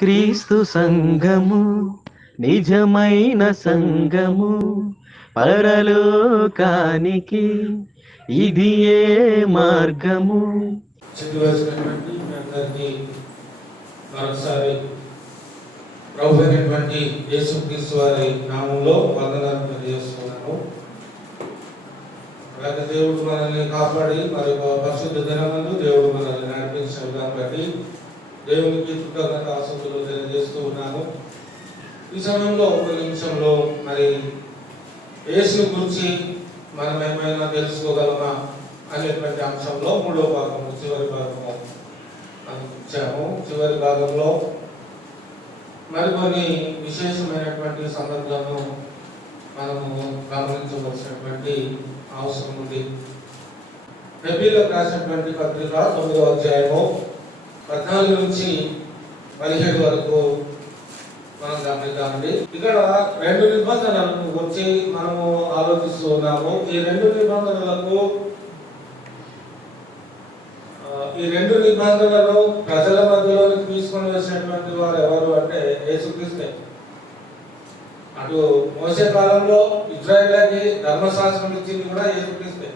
క్రీస్తు సంఘము నిజమైన సంఘము, పరలోకానికి ఇది ఏ మార్గము. చదివేసినటువంటి మీ అందరికీ మరొకసారి ప్రభు అయినటువంటి యేసుక్రీస్తు వారి నామంలో వందనాలు తెలియజేస్తున్నాను. అలాగే దేవుడు మనల్ని కాపాడి మరి పరిశుద్ధ దినమందు దేవుడు మనల్ని నడిపించిన విధానం బట్టి దేవునికి కృతజ్ఞత ఆసక్తులు తెలియజేస్తూ ఉన్నాను. ఈ సమయంలో ఒక నిమిషంలో మరి యేసుని గురించి మనం ఏమైనా తెలుసుకోగలమా అనేటువంటి అంశంలో మూడో భాగము చివరి భాగము ఇచ్చాము. చివరి భాగంలో మరికొన్ని విశేషమైనటువంటి సందర్భాలను మనము గమనించవలసినటువంటి అవసరం ఉంది. హెబ్రీయులకు రాసినటువంటి పత్రిక 9వ అధ్యాయము 14 నుంచి 17 వరకు మనం గమనిద్దామండి. ఇక్కడ 2 నిబంధనలను వచ్చి మనము ఆలోచిస్తూ ఉన్నాము. ఈ 2 నిబంధనలను ప్రజల మధ్యలోకి తీసుకొని వచ్చినటువంటి వారు ఎవరు అంటే యేసుక్రీస్తే. అటు మోసే కాలంలో ఇజ్రాయేలుకి ధర్మశాస్త్రం ఇచ్చింది కూడా యేసుక్రీస్తే,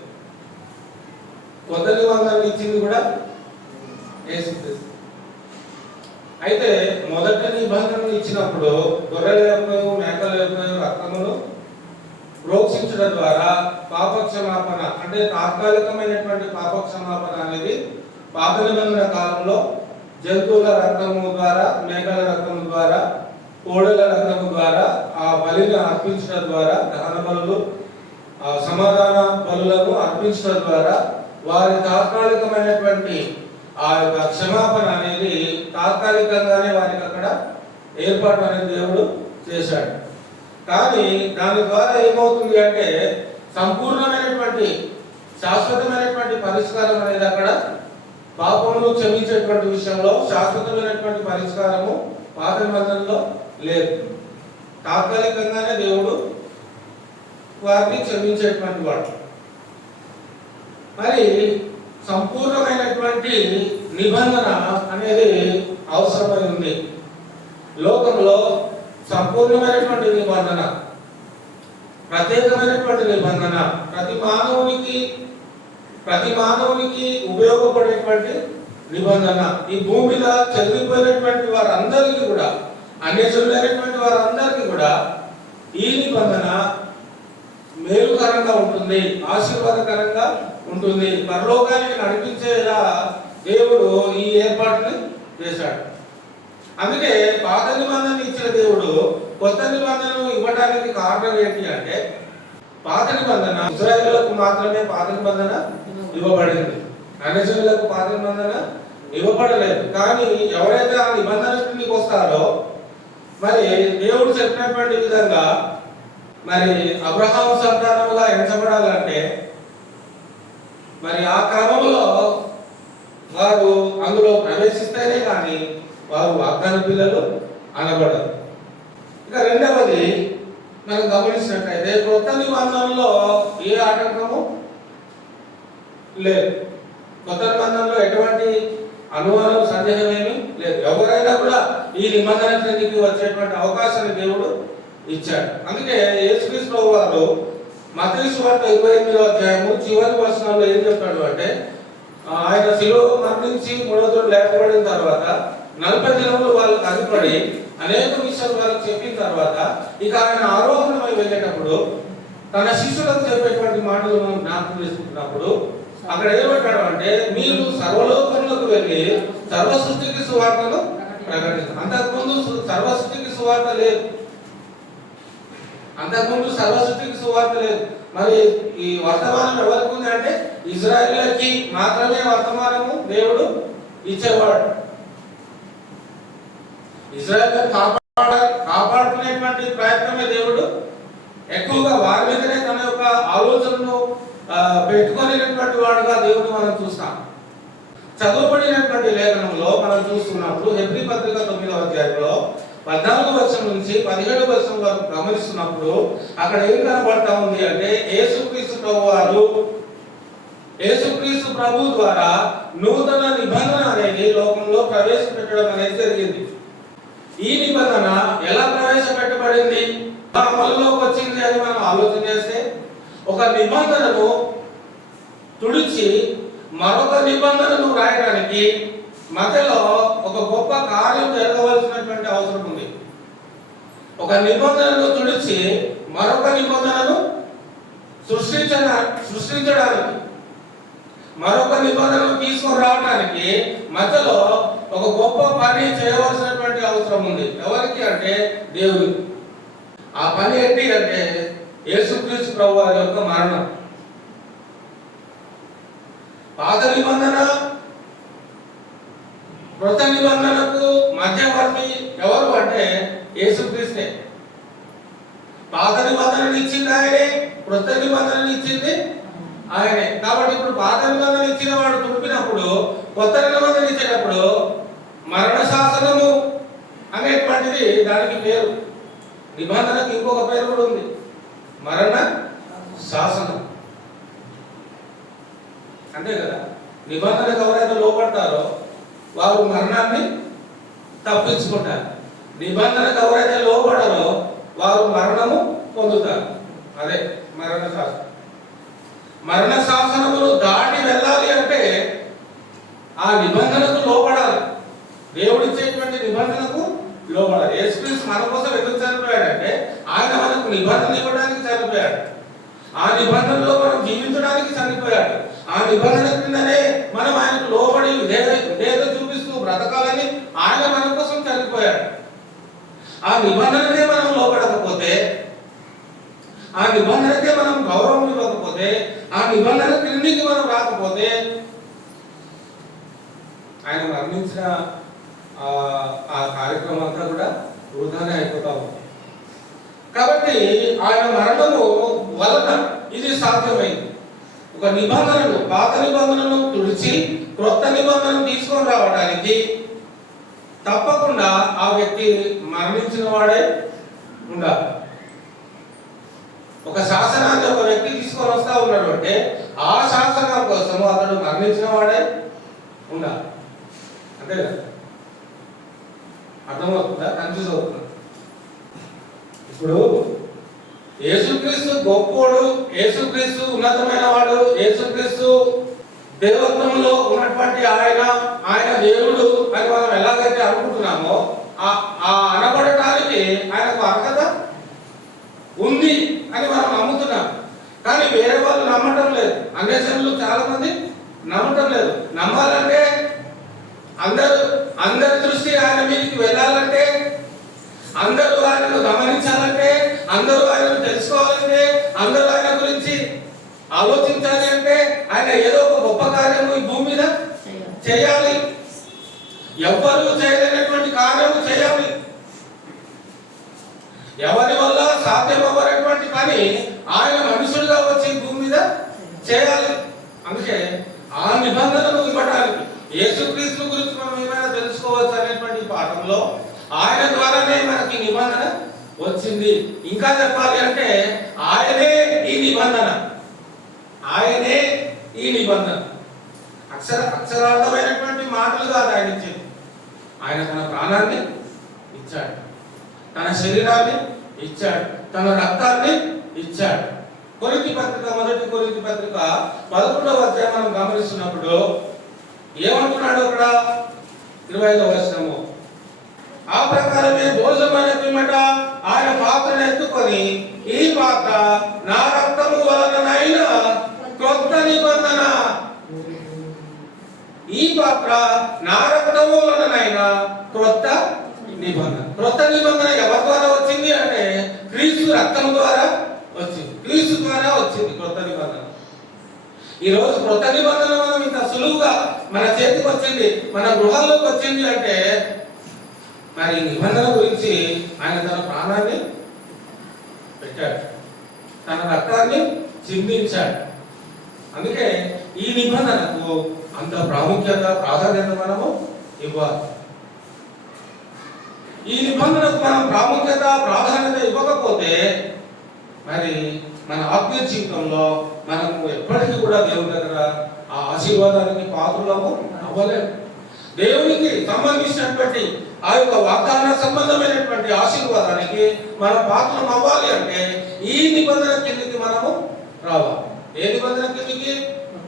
కొత్త నిబంధనలు ఇచ్చింది కూడా యేసుక్రీస్తే. అయితే మొదటి నిబంధనలు ఇచ్చినప్పుడు గొర్రెల యొక్క మేకల యొక్క రక్తమును ప్రోక్షించడం ద్వారా పాపక్షమాపణ అంటే తాత్కాలికమైనటువంటి పాపక్షమాపణ అనేది పాత నిబంధన కాలంలో జంతువుల రక్తము ద్వారా, మేకల రక్తము ద్వారా, కోడెల రక్తము ద్వారా ఆ బలిని అర్పించడం ద్వారా, దహన బలులు సమాధాన బలులను అర్పించడం ద్వారా వారి తాత్కాలికమైనటువంటి ఆ యొక్క క్షమాపణ అనేది తాత్కాలికంగానే వారికి అక్కడ ఏర్పాటు అనేది దేవుడు చేశాడు. కానీ దాని ద్వారా ఏమవుతుంది అంటే సంపూర్ణమైనటువంటి శాశ్వతమైనటువంటి పరిష్కారం అనేది అక్కడ పాపమును క్షమించేటువంటి విషయంలో శాశ్వతమైనటువంటి పరిష్కారము పాత నిబంధనలో లేదు. తాత్కాలికంగానే దేవుడు వారిని క్షమించేటువంటి వాడు. మరి సంపూర్ణమైనటువంటి నిబంధన అనేది అవసరమై ఉంది. లోకంలో సంపూర్ణమైనటువంటి నిబంధన, ప్రత్యేకమైనటువంటి నిబంధన, ప్రతి మానవునికి ఉపయోగపడేటువంటి నిబంధన, ఈ భూమి మీద చదివిపోయినటువంటి వారందరికీ కూడా, అన్యజనులైనటువంటి వారందరికీ కూడా ఈ నిబంధన మేలుకరంగా ఉంటుంది, ఆశీర్వాదకరంగా ఉంటుంది, పరలోకానికి నడిపించేలా దేవుడు ఈ ఏర్పాటుని చేశాడు. అందుకే పాత నిబంధన ఇచ్చిన దేవుడు కొత్త నిబంధనను ఇవ్వడానికి కారణం ఏంటి అంటే, పాత నిబంధన ఇశ్రాయేలులకు మాత్రమే పాత నిబంధన ఇవ్వబడింది, అన్యజనులకు పాత నిబంధన ఇవ్వబడలేదు. కానీ ఎవరైతే ఆ నిబంధన కిందకి వస్తారో మరి దేవుడు చెప్పినటువంటి విధంగా మరి అబ్రహాము సంతానముగా ఎంచబడాలంటే మరి ఆ క్రమంలో వారు అందులో ప్రవేశిస్తేనే కానీ వారు వాగ్దాన పిల్లలు అనబడరు. ఇక రెండవది మనం గమనించినట్లయితే కొత్త నిబంధనలో ఏ ఆటంకము లేదు. కొత్త నిబంధనలో ఎటువంటి అనుమానం, సందేహం ఏమీ లేదు. ఎవరైనా కూడా ఈ నిబంధన కిందకి వచ్చేటువంటి అవకాశాన్ని దేవుడు ఇచ్చాడు. అందుకే యేసుక్రీస్తు వారు మత్తయి సువార్త 28వ అధ్యాయము చివరి వచనంలో ఏం చెప్పాడు అంటే, ఆయన శిలువలో మరణించి 3వ రోజు లేపబడిన తర్వాత 40 దినములు వాళ్ళకి అదిపడి అనేక విషయాలు వాళ్ళకి చెప్పిన తర్వాత ఇక ఆయన ఆరోహణమై వెళ్ళేటప్పుడు తన శిష్యులకు చెప్పేటువంటి మాటలు మనం జ్ఞాపకం చేసుకుంటున్నప్పుడు అక్కడ ఏమంటాడు అంటే, మీరు సర్వలోకములకు వెళ్ళి సర్వసృష్టికి సువార్తను ప్రకటించారు. అంతకుముందు సర్వసృష్టికి సువార్త లేదు. మరి ఈ వర్తమానం ఎవరికి ఉంది అంటే ఇజ్రాయేలుకి మాత్రమే వర్తమానము దేవుడు ఇచ్చేవాడు. ఇజ్రాయేలు కాపాడుకునేటువంటి ప్రయత్నమే దేవుడు ఎక్కువగా వారి మీదనే తన యొక్క ఆలోచనను పెట్టుకునేటువంటి వాడుగా దేవుడు మనం చూస్తాం. చదువుబడినటువంటి లేఖనంలో మనం చూస్తున్నప్పుడు హెబ్రీ పత్రిక 9వ అధ్యాయంలో 14వ వచనం నుంచి 17వ వచనం వరకు గమనిస్తున్నప్పుడు అక్కడ ఏం కనబడతా ఉంది అంటే, యేసుక్రీస్తు ప్రభు ద్వారా నూతన నిబంధన అనేది లోకంలో ప్రవేశపెట్టడం అనేది జరిగింది. ఈ నిబంధన ఎలా ప్రవేశపెట్టబడింది, అమలులోకి వచ్చింది అని మనం ఆలోచన చేస్తే, ఒక నిబంధనను తుడిచి మరొక నిబంధనను రాయడానికి మధ్యలో ఒక గొప్ప కార్యం జరగవలసినటువంటి అవసరం ఉంది. ఒక నిబంధనను తుడిచి మరొక నిబంధనను సృష్టించడానికి, మరొక నిబంధనను తీసుకొని రావడానికి మధ్యలో ఒక గొప్ప పని చేయవలసినటువంటి అవసరం ఉంది. ఎవరికి అంటే దేవునికి. ఆ పని ఏంటి అంటే యేసుక్రీస్తు ప్రభువారి యొక్క మరణం. పాత నిబంధన కృత నిబంధనకు మధ్యవర్తి ఎవరు అంటే యేసుక్రీస్తే. పాత నిబంధనను ఇచ్చింది ఆయనే, కృత నిబంధనను ఇచ్చింది ఆయనే. కాబట్టి ఇప్పుడు పాత నిబంధన ఇచ్చిన వాడు తుడిపినప్పుడు, కొత్త నిబంధన ఇచ్చినప్పుడు మరణ శాసనము అనేటువంటిది దానికి పేరు. నిబంధనకు ఇంకొక పేరు కూడా ఉంది, మరణ శాసనం. అంతే కదా. నిబంధనకు ఎవరైతే లోపడతారో వారు మరణాన్ని తప్పించుకుంటారు. నిబంధనకు ఎవరైతే లోపడరో వారు మరణము పొందుతారు. అదే మరణ శాసనం. మరణ శాసనమును దాటి వెళ్ళాలి అంటే ఆ నిబంధనకు లోపడాలి. దేవుడిచ్చేటువంటి నిబంధనకు లోపడాలి. యేసుక్రీస్తు మన కోసం ఎందుకు చనిపోయాడంటే ఆయన మనకు నిబంధన ఇవ్వడానికి చనిపోయాడు. ఆ నిబంధనలో మనం జీవించడానికి చనిపోయాడు. ఆ నిబంధన కిందనే మనం ఆయనకు లోబడి విధేయత చూపిస్తూ బ్రతకాలని ఆయన మన కోసం చనిపోయాడు. ఆ నిబంధనకే మనం లోబడకపోతే, ఆ నిబంధనకే మనం గౌరవం ఇవ్వకపోతే, ఆ నిబంధన క్రిందికి మనం రాకపోతే ఆయన మరణించిన ఆ కార్యక్రమం అంతా కూడా వృధానే అయిపోతా ఉంది. కాబట్టి ఆయన మరణము వలన ఇది సాధ్యమైంది. ఒక నిబంధనను, పాత నిబంధనను తుడిచి క్రొత్త నిబంధనను తీసుకొని రావడానికి తప్పకుండా ఆ వ్యక్తి మరణించిన వాడే ఉండాలి. ఒక శాసనాన్ని ఒక వ్యక్తి తీసుకొని వస్తా ఉన్నాడు అంటే ఆ శాసనం కోసం అతడు మరణించిన వాడే ఉండాలి. అంతే కదా. అర్థమవుతుందా? కన్ఫ్యూజ్ అవుతుందా? ఇప్పుడు యేసుక్రీస్తు గొప్పోడు, యేసుక్రీస్తు ఉన్నతమైన వాడు, యేసుక్రీస్తు దేవత్వంలో ఉన్నటువంటి ఆయన దేవుడు అని మనం ఎలాగైతే అనుకుంటున్నామో ఆ అనబడటానికి ఆయనకు అర్హత ఉంది అని మనం నమ్ముతున్నాం. కానీ వేరే వాళ్ళు నమ్మటం లేదు. అన్యజనులు చాలా మంది నమ్మటం లేదు. నమ్మాలంటే అందరి దృష్టి ఆయన మీదకి వెళ్ళాలంటే, అందరూ ఆయనను గమనించాలంటే, అందరూ ఆయనను తెలుసుకోవాలంటే, అందరూ ఆయన గురించి ఆలోచించాలి అంటే ఆయన ఏదో ఒక గొప్ప కార్యము ఈ భూమి మీద చేయాలి. ఎవ్వరూ చేయలేనటువంటి కార్యము చేయాలి. ఎవరి వల్ల సాధ్యమవ్వనటువంటి పని ఆయన మనుషులుగా వచ్చి భూమి మీద చేయాలి. అందుకే ఆ నిబంధనను ఇవ్వడానికి యేసుక్రీస్తు గురించి మనం ఏమైనా తెలుసుకోవచ్చు అనేటువంటి పాఠంలో ఆయన ద్వారానే మనకి నిబంధన వచ్చింది. ఇంకా చెప్పాలి అంటే ఆయనే ఈ నిబంధన, ఆయనే ఈ నిబంధన. అక్షరార్థమైనటువంటి మాటలు కాదు ఆయన ఇచ్చింది. ఆయన తన ప్రాణాన్ని ఇచ్చాడు, తన శరీరాన్ని ఇచ్చాడు, తన రక్తాన్ని ఇచ్చాడు. కొరింథీ పత్రిక, మొదటి కొరింథీ పత్రిక 11వ అధ్యాయం మనం గమనిస్తున్నప్పుడు ఏమంటున్నాడు అక్కడ 25వ వచనము, ఆ ప్రకారమే భోజనం అనే పిమ్మట ఆయన పాత్రను ఎత్తుకొని, ఈ పాత్ర నా రక్తము వలనైన క్రొత్త నిబంధన, ఈ పాత్ర నా రక్తము వలనైన క్రొత్త నిబంధన. క్రొత్త నిబంధన ఎవరి ద్వారా వచ్చింది అంటే క్రీస్తు రక్తం ద్వారా వచ్చింది, క్రీస్తు ద్వారా వచ్చింది క్రొత్త నిబంధన. ఈ రోజు క్రొత్త నిబంధన మనం ఇంత సులువుగా మన చేతికి వచ్చింది, మన గృహాల్లోకి వచ్చింది అంటే మరి నిబంధన గురించి ఆయన తన ప్రాణాన్ని పెట్టాడు, తన రక్తాన్ని చిందించాడు. అందుకే ఈ నిబంధనకు అంత ప్రాముఖ్యత, ప్రాధాన్యత మనము ఇవ్వాలి. ఈ నిబంధనకు మనం ప్రాముఖ్యత, ప్రాధాన్యత ఇవ్వకపోతే మరి మన ఆత్మీయ జీవితంలో మనము ఎప్పటికీ కూడా దేవుని దగ్గర ఆ ఆశీర్వాదానికి పాత్రులము అవ్వలేము. దేవునికి సంబంధించినటువంటి ఆ యొక్క వాగ్దాన సంబంధమైనటువంటి ఆశీర్వాదానికి మనం పాత్రం అవ్వాలి అంటే ఈ నిబంధన కిందికి మనము రావాలి. ఏ నిబంధన కిందికి?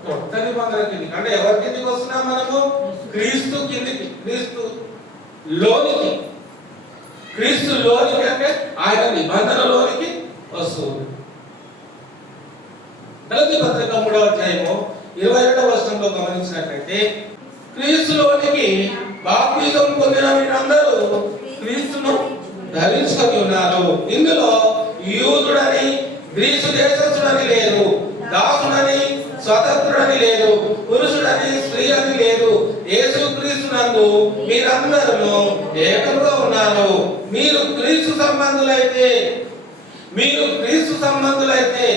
కొత్త నిబంధన కిందికి. అంటే ఎవరి కిందికి వస్తున్నాం మనము? క్రీస్తు కిందికి, క్రీస్తు లోనికి. క్రీస్తు లోనికి అంటే ఆయన నిబంధనలోనికి వస్తుంది. గలతీ పత్రిక 3వ అధ్యాయము 22వ వచనంలో గమనించినట్లయితే, క్రీస్తులోనికి బాప్తిజం పొందిన మీరందరూ క్రీస్తును ధరించుకొని ఉన్నారు. ఇందులో యూదుడని గ్రీసు దేశస్థుడని లేదు, దాసుడని స్వతంత్రుడని లేదు, పురుషుడని స్త్రీ అని లేదు. యేసుక్రీస్తునందు మీరందరూ ఏకముగా ఉన్నారు. మీరు క్రీస్తు సంబంధులైతే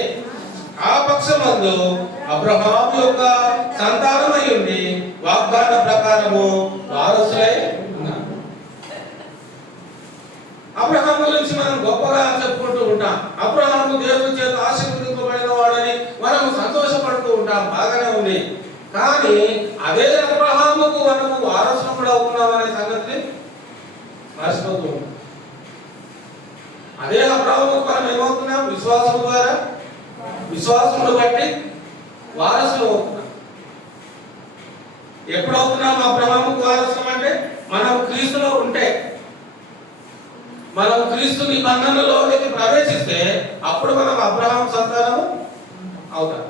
ఆ పక్షమందు అబ్రహాము యొక్క సంతానమై ఉండి వాగ్దాన ప్రకారము వారసులై ఉన్నారు. అబ్రహాము గురించి మనం గొప్పగా చెప్పుకుంటూ ఉంటాం. అబ్రహాము దేవుని చేత ఆశీర్వదింపబడిన వాడని మనం సంతోషపడుతూ ఉంటాం. బాగానే ఉంది. కానీ అదే అబ్రహాముకు మనము వారసులు కూడా అవుతున్నామనే సంగతిని మర్చిపోతూ ఉంటాం. అదే అబ్రహాముకు మనం ఏమవుతున్నాం? విశ్వాసం ద్వారా, విశ్వాసమును బట్టి వారసులు అవుతున్నాం. ఎప్పుడు అవుతున్నాం అబ్రహాముకు వారసులం? అంటే మనం క్రీస్తులో ఉంటే, మనం క్రీస్తు నిబంధనలోనికి ప్రవేశిస్తే అప్పుడు మనం అబ్రహాం సంతానము అవుతాం.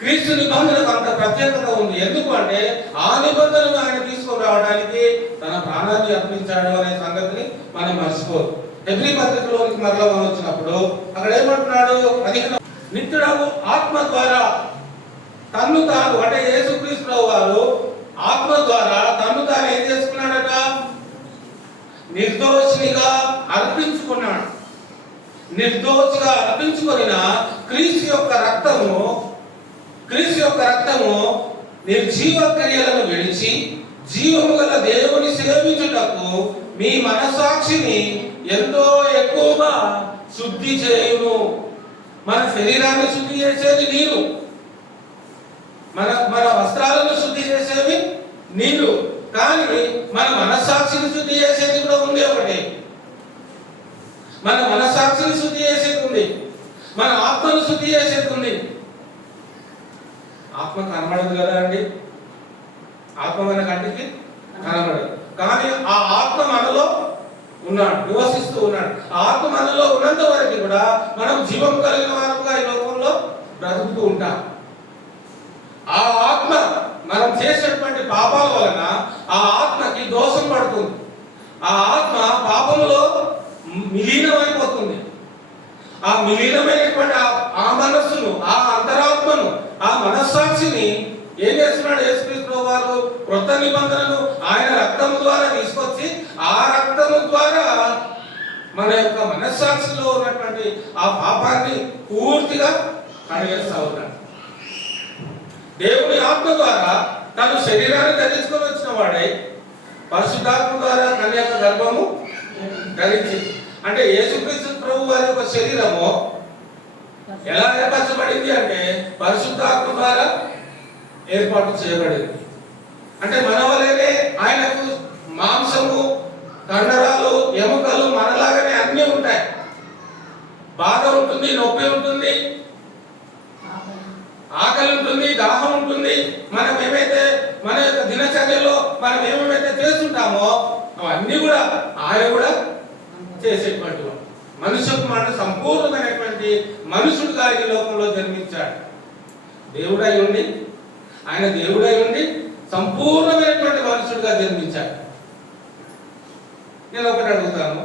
క్రీస్తు నిబంధనకు అంత ప్రత్యేకత ఉంది. ఎందుకు అంటే ఆ నిబంధనను ఆయన తీసుకొని రావడానికి తన ప్రాణాన్ని అర్పించాడు అనే సంగతిని మనం మర్చిపోదు. హెబ్రీ పత్రికలోనికి మరలా మనం వచ్చినప్పుడు అక్కడ ఏమంటున్నాడు? నిత్యుడగు ఆత్మ ద్వారా తన్ను తాను, అంటే యేసుక్రీస్తు వారు ఆత్మ ద్వారా తన్ను తాను ఏం చేసుకున్నాడట? నిర్దోషినిగా అర్పించుకున్నాడు. నిర్దోషిగా అర్పించుకొనిన క్రీస్తు యొక్క రక్తము నిర్జీవ క్రియలను విడిచి జీవము గల దేవుని సేవించుటకు మీ మనస్సాక్షిని ఎంతో ఎక్కువగా శుద్ధి చేయును. మన శరీరాన్ని శుద్ధి చేసేది నీరు, మన వస్త్రాలను శుద్ధి చేసేవి నీరు. కానీ మన మనస్సాక్షిని శుద్ధి చేసేది కూడా ఉంది. ఒకటి మన మనస్సాక్షిని శుద్ధి చేసేది ఉంది, మన ఆత్మను శుద్ధి చేసేది ఉంది. ఆత్మ కనబడదు కదా అండి, ఆత్మ మన కంటికి కనబడదు. కానీ ఆ ఆత్మ మనలో ఉన్నాడు, నివసిస్తూ ఉన్నాడు. ఆ ఆత్మ మనలో ఉన్నంత వరకు కూడా మనం జీవం కలిగిన వారుగా ఈ లోకంలో బ్రతుకుతూ ఉంటాం. ఆ ఆత్మ మనం చేసేటువంటి పాపాల వలన ఆ ఆత్మకి దోషం పడుతుంది. ఆ ఆత్మ పాపములో విలీనమైపోతుంది. ఆ విలీనమైనటువంటి ఆ మనస్సును, ఆ అంతరాత్మను, ఆ మనస్సాక్షిని ఏం చేస్తున్నాడు యేసుక్రీస్తు వారు? క్రొత్త నిబంధనను ఆయన రక్తం ద్వారా తీసుకొచ్చి ఆ రక్తము ద్వారా మన యొక్క మనస్సాక్షిలో ఉన్నటువంటి ఆ పాపాన్ని పూర్తిగా కడిగేస్తా ఉన్నాడు. దేవుని ఆత్మ ద్వారా తను శరీరాన్ని ధరించుకొని వచ్చిన వాడై పరిశుద్ధాత్మ ద్వారా తన యొక్క గర్భము ధరించింది. అంటే యేసుక్రీస్తు ప్రభు వారి యొక్క శరీరము ఎలా ఏర్పరచబడింది అంటే పరిశుద్ధాత్మ ద్వారా ఏర్పాటు చేయబడింది. అంటే మన వలనే ఆయనకు మాంసము, కండరాలు, ఎముకలు మనలాగానే అన్నీ ఉంటాయి. బాధ ఉంటుంది, నొప్పి ఉంటుంది, ఆకలి ఉంటుంది, దాహం ఉంటుంది. మనం ఏమైతే మన యొక్క దినచర్యలో మనం ఏమైతే చేస్తుంటామో అవన్నీ కూడా ఆయన కూడా చేసేటువంటి మనుషులకు మన సంపూర్ణమైనటువంటి మనుషుడుగా ఈ లోకంలో జన్మించాడు. దేవుడై ఉండి, ఆయన దేవుడై ఉండి సంపూర్ణమైనటువంటి మనుషుడుగా జన్మించాడు. నేను ఒకటి అడుగుతాను,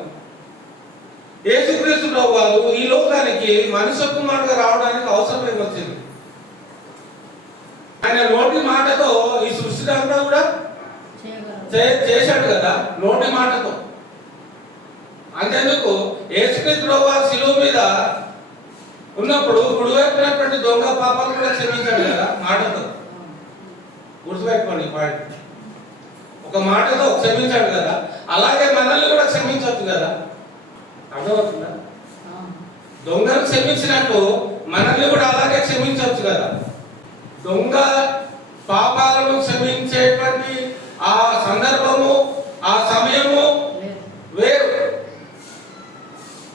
యేసుక్రీస్తు ప్రభు వారు ఈ లోకానికి మనుష్య కుమారుడుగా రావడానికి అవసరం ఏమొచ్చింది? ఆయన నోటి మాటతో ఈ సృష్టిని అంతా కూడా చేశాడు కదా, నోటి మాటతో. అంతేందుకు యేసుక్రీస్తు ప్రభు వారు శిలువ మీద ఉన్నప్పుడు గుడివైపునటువంటి దొంగ పాపాలు కూడా క్షమించాడు కదా మాటతో. గుర్తుపెట్టుకోండి, ఒక మాటతో క్షమించాడు కదా, అలాగే మనల్ని కూడా క్షమించవచ్చు కదా. అర్థమవుతుందా? దొంగను క్షమించినట్టు మనల్ని కూడా అలాగే క్షమించవచ్చు కదా. దొంగ పాపాలను క్షమించేటువంటి ఆ సందర్భము ఆ సమయము వేరు.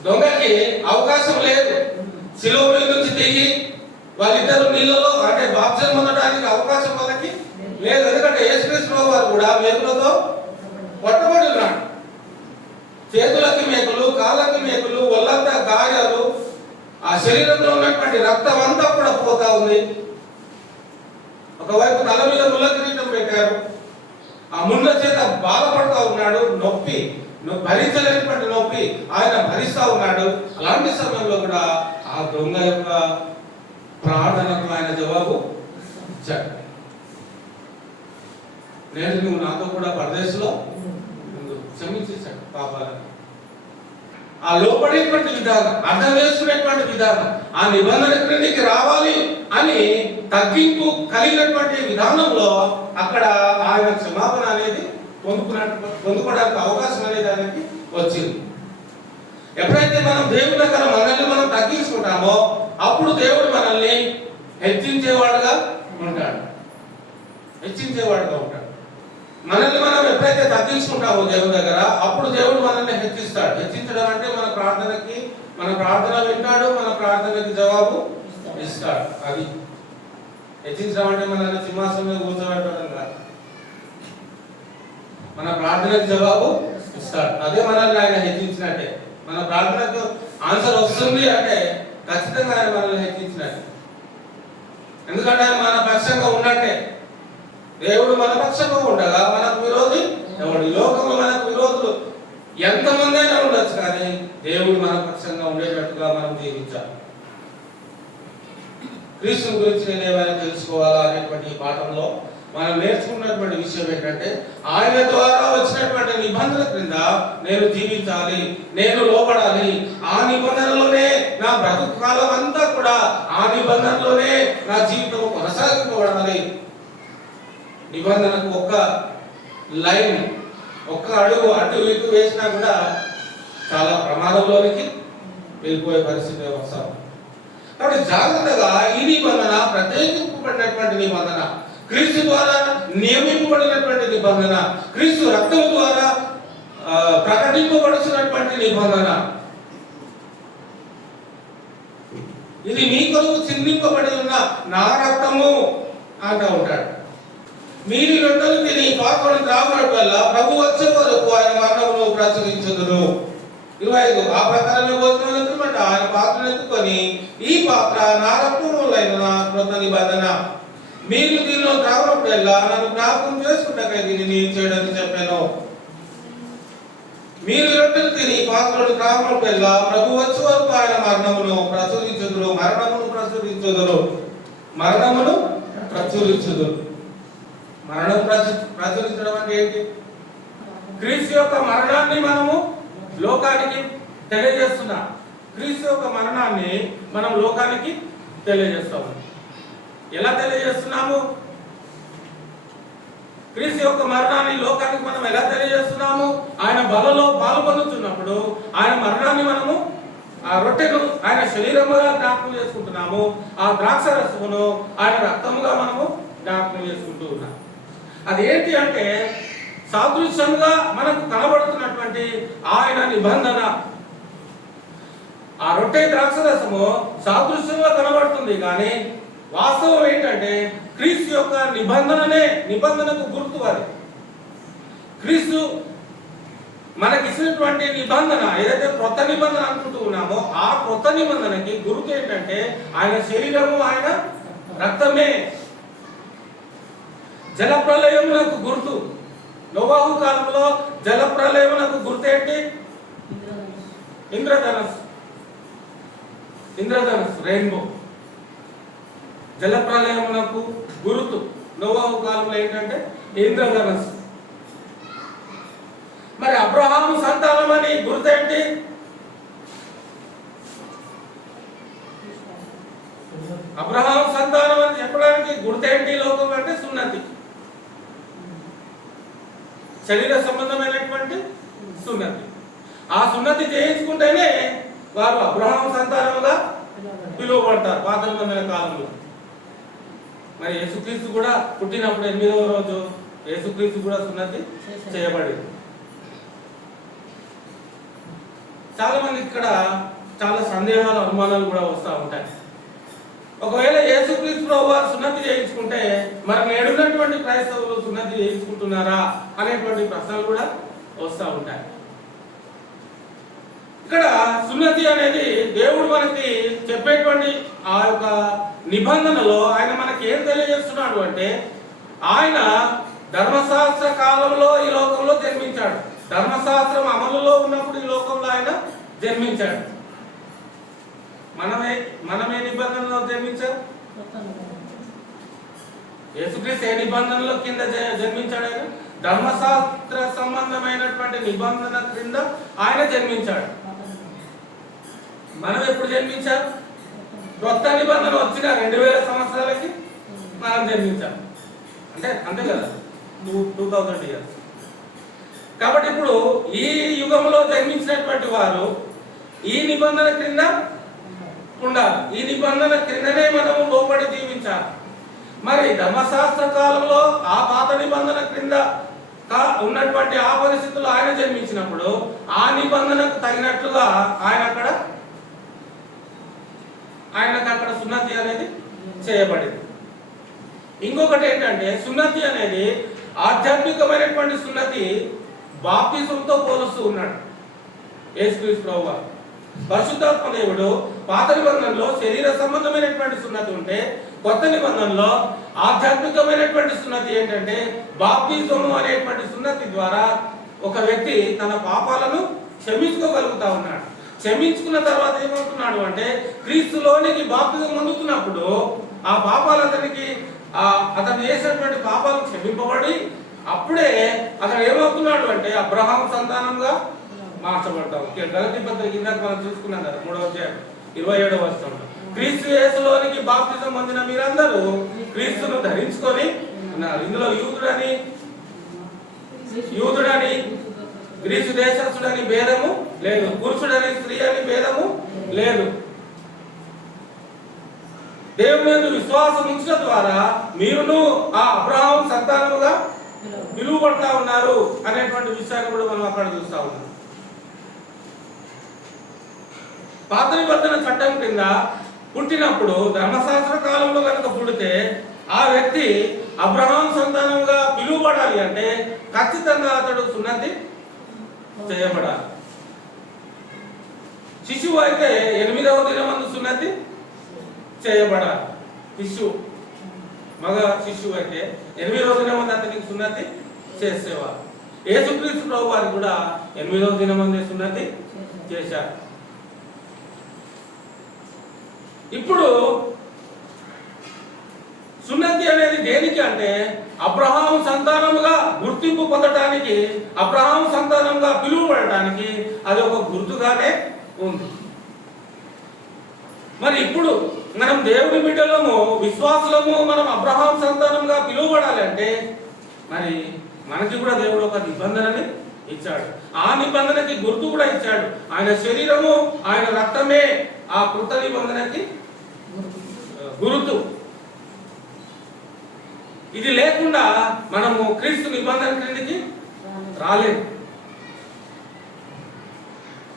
దొంగకి అవకాశం లేదు. శిలువ మీద నుంచి దిగి వాళ్ళిద్దరు నీళ్ళలో అంటే బాప్తిజం పొందడానికి అవకాశం వాళ్ళకి లేదు. ఎందుకంటే యేసుక్రీస్తు వారు కూడా మేకులతో పట్టబడి ఉన్నాడు. చేతులకి మేకులు, కాళ్ళకి మేకులు, ఒళ్ళంతా గాయాలు, ఆ శరీరంలో ఉన్నటువంటి రక్తం అంతా కూడా పోతా ఉంది. ఒకవైపు తల మీద ముళ్ళ కిరీటం పెట్టారు. ఆ ముళ్ళ చేత బాధపడుతూ ఉన్నాడు. నొప్పి, భరించలేనటువంటి నొప్పి ఆయన భరిస్తూ ఉన్నాడు. అలాంటి సమయంలో కూడా ఆ దొంగ యొక్క ప్రార్థనకు ఆయన జవాబు ఇచ్చాడు. నేను నువ్వు నాతో కూడా పరదేశంలో క్షమించేశాడు పాపాలను. ఆ లోపడేటువంటి విధానం, అర్థం చేసుకునేటువంటి విధానం, ఆ నిబంధన క్రిందికి రావాలి అని తగ్గింపు కలిగినటువంటి విధానంలో అక్కడ ఆయన క్షమాపణ అనేది పొందుకోవడానికి అవకాశం అనేది ఆయనకి వచ్చింది. ఎప్పుడైతే మనం దేవుని దగ్గర మనల్ని మనం తగ్గించుకుంటామో అప్పుడు దేవుడు మనల్ని హెచ్చించేవాడుగా ఉంటాడు. మనల్ని మనం ఎప్పుడైతే తగ్గించుకుంటామో దేవుని దగ్గర అప్పుడు దేవుడు మనల్ని హెచ్చిస్తాడు. హెచ్చించడం అంటే మన ప్రార్థన వింటాడు, మన ప్రార్థనకి జవాబు ఇస్తాడు. అది హెచ్చించడం అంటే మనల్ని సింహాసనం మీద కూర్చోబెట్టడం కాదు. మన ప్రార్థనకి జవాబు ఇస్తాడు. అదే మనల్ని ఆయన హెచ్చించినట్టే. మన ప్రార్థనకు ఆన్సర్ వస్తుంది అంటే ఖచ్చితంగా ఆయన మనల్ని హెచ్చించినట్టే. ఎందుకంటే ఆయన మన పక్షంగా ఉన్నట్టే. దేవుడు మన పక్షంగా ఉండగా మనకు విరోధి ఎవడు? ఈ లోకంలో మనకు విరోధులు ఎంతమంది అయినా ఉండొచ్చు, కానీ దేవుడు మన పక్షంగా ఉండేటట్టుగా మనం జీవించాలి. క్రీస్తు గురించి నేను ఏమైనా తెలుసుకోవాలా అనేటువంటి పాఠంలో మనం నేర్చుకున్నటువంటి విషయం ఏంటంటే ఆయన ద్వారా వచ్చినటువంటి నిబంధన క్రింద నేను జీవించాలి, నేను లోబడాలి. ఆ నిబంధనలోనే నా బ్రతుకు కాలం అంతా కూడా ఆ నిబంధనలోనే నా జీవితం కొనసాగింపబడాలి. నిబంధనకు ఒక్క లైన్, ఒక్క అడుగు అటు ఇటు వేసినా కూడా చాలా ప్రమాదంలోనికి వెళ్ళిపోయే పరిస్థితి వస్తాం. కాబట్టి జాగ్రత్తగా ఈ నిబంధన ప్రత్యేకింపబడినటువంటి నిబంధన, క్రీస్తు ద్వారా నియమింపబడినటువంటి నిబంధన, క్రీస్తు రక్తం ద్వారా ప్రకటింపబడుతున్నటువంటి నిబంధన, ఇది మీ కొరకు చిందింపబడి ఉన్న నా రక్తము అంటూ ఉంటాడు. మీరు రొట్టెలు తిని పాత్రను త్రాగడం వల్ల ప్రభు వచ్చే వరకు ఆయన మరణమును ప్రచురించుదురు. 25 ఆ ప్రకారమే భోజనం ఎత్తుమంట ఆయన పాత్రను ఎత్తుకొని ఈ పాత్ర నా రక్తములైన నా కృత నిబంధన, మీరు దీనిలో త్రాగినప్పుడల్లా నన్ను జ్ఞాపకం చేసుకుంటాక దీనిని చేయడానికి చెప్పాను. మీరు రొట్టెలు తిని పాత్రను త్రాగినప్పుడల్లా ప్రభు వచ్చే వరకు ఆయన మరణమును ప్రచురించుదురు. మరణం ప్రచురించడం అంటే ఏంటి? క్రీస్తు యొక్క మరణాన్ని మనము లోకానికి తెలియజేస్తున్నాం. క్రీస్తు యొక్క మరణాన్ని మనం లోకానికి తెలియజేస్తాము. ఎలా తెలియజేస్తున్నాము? క్రీస్తు యొక్క మరణాన్ని లోకానికి మనం ఎలా తెలియజేస్తున్నాము? ఆయన బలలో పాల్గొనుతున్నప్పుడు ఆయన మరణాన్ని మనము ఆ రొట్టెను ఆయన శరీరముగా జ్ఞాపకం చేసుకుంటున్నాము. ఆ ద్రాక్ష రసమును ఆయన రక్తముగా మనము జ్ఞాపకం చేసుకుంటూ ఉన్నాం. అది ఏంటి అంటే సాదృశ్యంగా మనకు కనబడుతున్నటువంటి ఆయన నిబంధన. ఆ రొట్టె ద్రాక్షరసము సాదృశ్యంగా కనబడుతుంది, కానీ వాస్తవం ఏంటంటే క్రీస్తు యొక్క నిబంధనకు గుర్తు. అది క్రీస్తు మనకిచ్చినటువంటి నిబంధన ఏదైతే క్రొత్త నిబంధన అనుకుంటూ ఉన్నామో ఆ క్రొత్త నిబంధనకి గుర్తు ఏంటంటే ఆయన శరీరము, ఆయన రక్తమే. జలప్రలయమునకు గుర్తు, నోవాహు కాలంలో జలప్రలయమునకు గుర్తు ఏంటి? ఇంద్రధనస్సు, రెయిన్బో. జలప్రలయమునకు గుర్తు నోవాహు కాలంలో ఏంటంటే ఇంద్రధనస్సు. మరి అబ్రహాము సంతానం అని గుర్తు ఏంటి? అబ్రహాము సంతానం అని చెప్పడానికి గుర్తేంటి లోకం అంటే సున్నతి, శరీర సంబంధమైనటువంటి సున్నతి. ఆ సున్నతి చేయించుకుంటేనే వారు అబ్రహాము సంతానముగా పిలువబడతారు పాత నిబంధన కాలంలో. మరి యేసుక్రీస్తు కూడా పుట్టినప్పుడు 8వ రోజు యేసుక్రీస్తు కూడా సున్నతి చేయబడింది. చాలా మంది ఇక్కడ చాలా సందేహాలు అనుమానాలు కూడా వస్తూ ఉంటాయి. ఒకవేళ యేసుక్రీస్తు ప్రభువు వారు సున్నతి చేయించుకుంటే మరి నేడున్నటువంటి క్రైస్తవులు సున్నతి చేయించుకుంటున్నారా అనేటువంటి ప్రశ్నలు కూడా వస్తూ ఉంటాయి. ఇక్కడ సున్నతి అనేది దేవుడు మనకి చెప్పేటువంటి ఆ యొక్క నిబంధనలో ఆయన మనకి ఏం తెలియజేస్తున్నాడు అంటే, ఆయన ధర్మశాస్త్ర కాలంలో ఈ లోకంలో జన్మించాడు. ధర్మశాస్త్రం అమలులో ఉన్నప్పుడు ఈ లోకంలో ఆయన జన్మించాడు. మనమే నిబంధనలో జన్మించాడు. యేసుక్రీస్తు ఏ నిబంధనల కింద జన్మించాడు? ఆయన ధర్మశాస్త్ర సంబంధమైనటువంటి నిబంధన క్రింద ఆయన జన్మించాడు. మనం ఎప్పుడు జన్మించాం? కొత్త నిబంధన వచ్చిన 2000 సంవత్సరాలకి మనం జన్మించాం. అంటే అంతే కదా, 2000 ఇయర్స్. కాబట్టి ఇప్పుడు ఈ యుగంలో జన్మించినటువంటి వారు ఈ నిబంధన క్రింద ఉండాలి. ఈ నిబంధన క్రిందనే మనము లోబడి జీవించాలి. మరి ధర్మశాస్త్ర కాలంలో ఆ పాత నిబంధన క్రింద ఉన్నటువంటి ఆ పరిస్థితుల్లో ఆయన జన్మించినప్పుడు ఆ నిబంధనకు తగినట్లుగా ఆయనకు అక్కడ సున్నతి అనేది చేయబడింది. ఇంకొకటి ఏంటంటే, సున్నతి అనేది ఆధ్యాత్మికమైనటువంటి సున్నతి బాప్తిజంతో పోలుస్తూ ఉన్నాడు యేసుక్రీస్తు ప్రభువు. పరిశుద్ధాత్మ దేవుడు పాత నిబంధనలో శరీర సంబంధమైనటువంటి సున్నతి ఉంటే, కొత్త నిబంధనలో ఆధ్యాత్మికమైనటువంటి సున్నతి ఏంటంటే బాప్తిజము అనేటువంటి సున్నతి ద్వారా ఒక వ్యక్తి తన పాపాలను క్షమించుకోగలుగుతా ఉన్నాడు. క్షమించుకున్న తర్వాత ఏమవుతున్నాడు అంటే, క్రీస్తులోనికి బాప్తిజం పొందుతున్నప్పుడు ఆ పాపాలు అతను చేసినటువంటి పాపాలు క్షమింపబడి అప్పుడే అతను ఏమవుతున్నాడు అంటే అబ్రహాం సంతానంగా మార్చబడతాం. గలతీ పత్రిక కింద మనం చూసుకున్నాం కదా, 3వ అధ్యాయం 27వ వచనంలో, క్రీస్తు యేసులోనికి బాప్తిజం పొందిన మీరందరూ క్రీస్తును ధరించుకొని ఉన్నారు. ఇందులో యూదుడని గ్రీసు దేశస్థుడని భేదము లేదు, పురుషుడని స్త్రీ అని భేదము లేదు. దేవుని యందు విశ్వాసం ఉంచడం ద్వారా మీరును ఆ అబ్రహాము సంతానముగా పిలువబడతా ఉన్నారు అనేటువంటి విషయాన్ని కూడా మనం అక్కడ చూస్తా ఉన్నాం. పాత నిబంధన చట్టం కింద పుట్టినప్పుడు ధర్మశాస్త్ర కాలంలో కనుక పుడితే ఆ వ్యక్తి అబ్రహాం సంతానంగా పిలువబడాలి అంటే ఖచ్చితంగా అతడు సున్నతి చేయబడాలి. శిశువు అయితే 8వ దినమందు సున్నతి చేయబడాలి. మగ శిశువు అయితే 8వ దినమందు అతనికి సున్నతి చేసేవారు. యేసుక్రీస్తు ప్రభు వారికి కూడా 8వ దినమందే సున్నతి చేశారు. ఇప్పుడు సున్నతి అనేది దేనికి అంటే అబ్రహాం సంతానముగా గుర్తింపు పొందడానికి, అబ్రహాం సంతానంగా పిలువబడటానికి అది ఒక గుర్తుగానే ఉంది. మరి ఇప్పుడు మనం దేవుని బిడ్డలము, విశ్వాసులము, మనం అబ్రహాం సంతానంగా పిలువబడాలి అంటే మరి మనకి కూడా దేవుడు ఒక నిబంధనని ఇచ్చాడు. ఆ నిబంధనకి గుర్తు కూడా ఇచ్చాడు. ఆయన శరీరము, ఆయన రక్తమే ఆ కృత నిబంధనకి గుర్తు. ఇది లేకుండా మనము క్రీస్తు నిబంధన క్రిందికి రాలేము.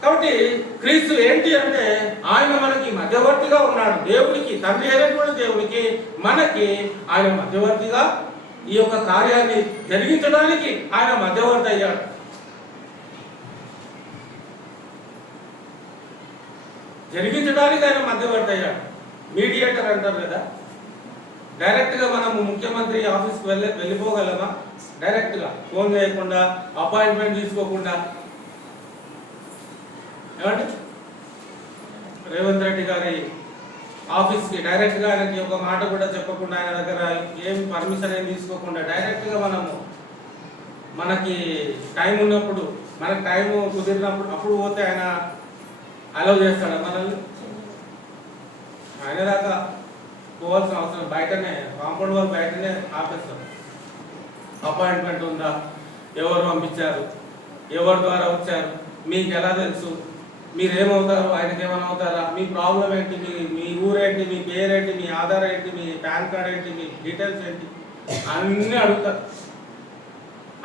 కాబట్టి క్రీస్తు ఏంటి అంటే ఆయన మనకి మధ్యవర్తిగా ఉన్నాడు. దేవునికి, తండ్రి అయినటువంటి దేవునికి మనకి ఆయన మధ్యవర్తిగా ఈ యొక్క కార్యాన్ని జరిగించడానికి ఆయన మధ్యవర్తి అయ్యాడు. జరిగించడానికి ఆయన మధ్యవర్తి అయ్యాడు. మీడియేటర్ అంటారు కదా, డైరెక్ట్గా మనము ముఖ్యమంత్రి ఆఫీస్కి వెళ్ళిపోగలమా? డైరెక్ట్గా ఫోన్ చేయకుండా, అపాయింట్మెంట్ తీసుకోకుండా. ఏమండి, రేవంత్ రెడ్డి గారి ఆఫీస్కి డైరెక్ట్గా ఆయనకి ఒక మాట కూడా చెప్పకుండా, ఆయన దగ్గర ఏం పర్మిషన్ ఏం తీసుకోకుండా డైరెక్ట్గా మనకి టైం ఉన్నప్పుడు, మనకు టైం కుదిరినప్పుడు అప్పుడు పోతే ఆయన అలౌ చేస్తాడా మనల్ని? ఆయన దాకా పోవాల్సిన అవసరం, బయటనే కాంపౌండ్ వాళ్ళు బయటనే ఆపేస్తారు. అపాయింట్మెంట్ ఉందా, ఎవరు పంపించారు, ఎవరి ద్వారా వచ్చారు, మీకు ఎలా తెలుసు, మీరేమవుతారు, ఆయనకి ఏమైనా అవుతారా, మీ ప్రాబ్లం ఏంటి, మీ ఊరేంటి, మీ పేరేంటి, మీ ఆధార్ ఏంటి, మీ పాన్ కార్డ్ ఏంటి, మీ డీటెయిల్స్ ఏంటి, అన్నీ అడుగుతారు.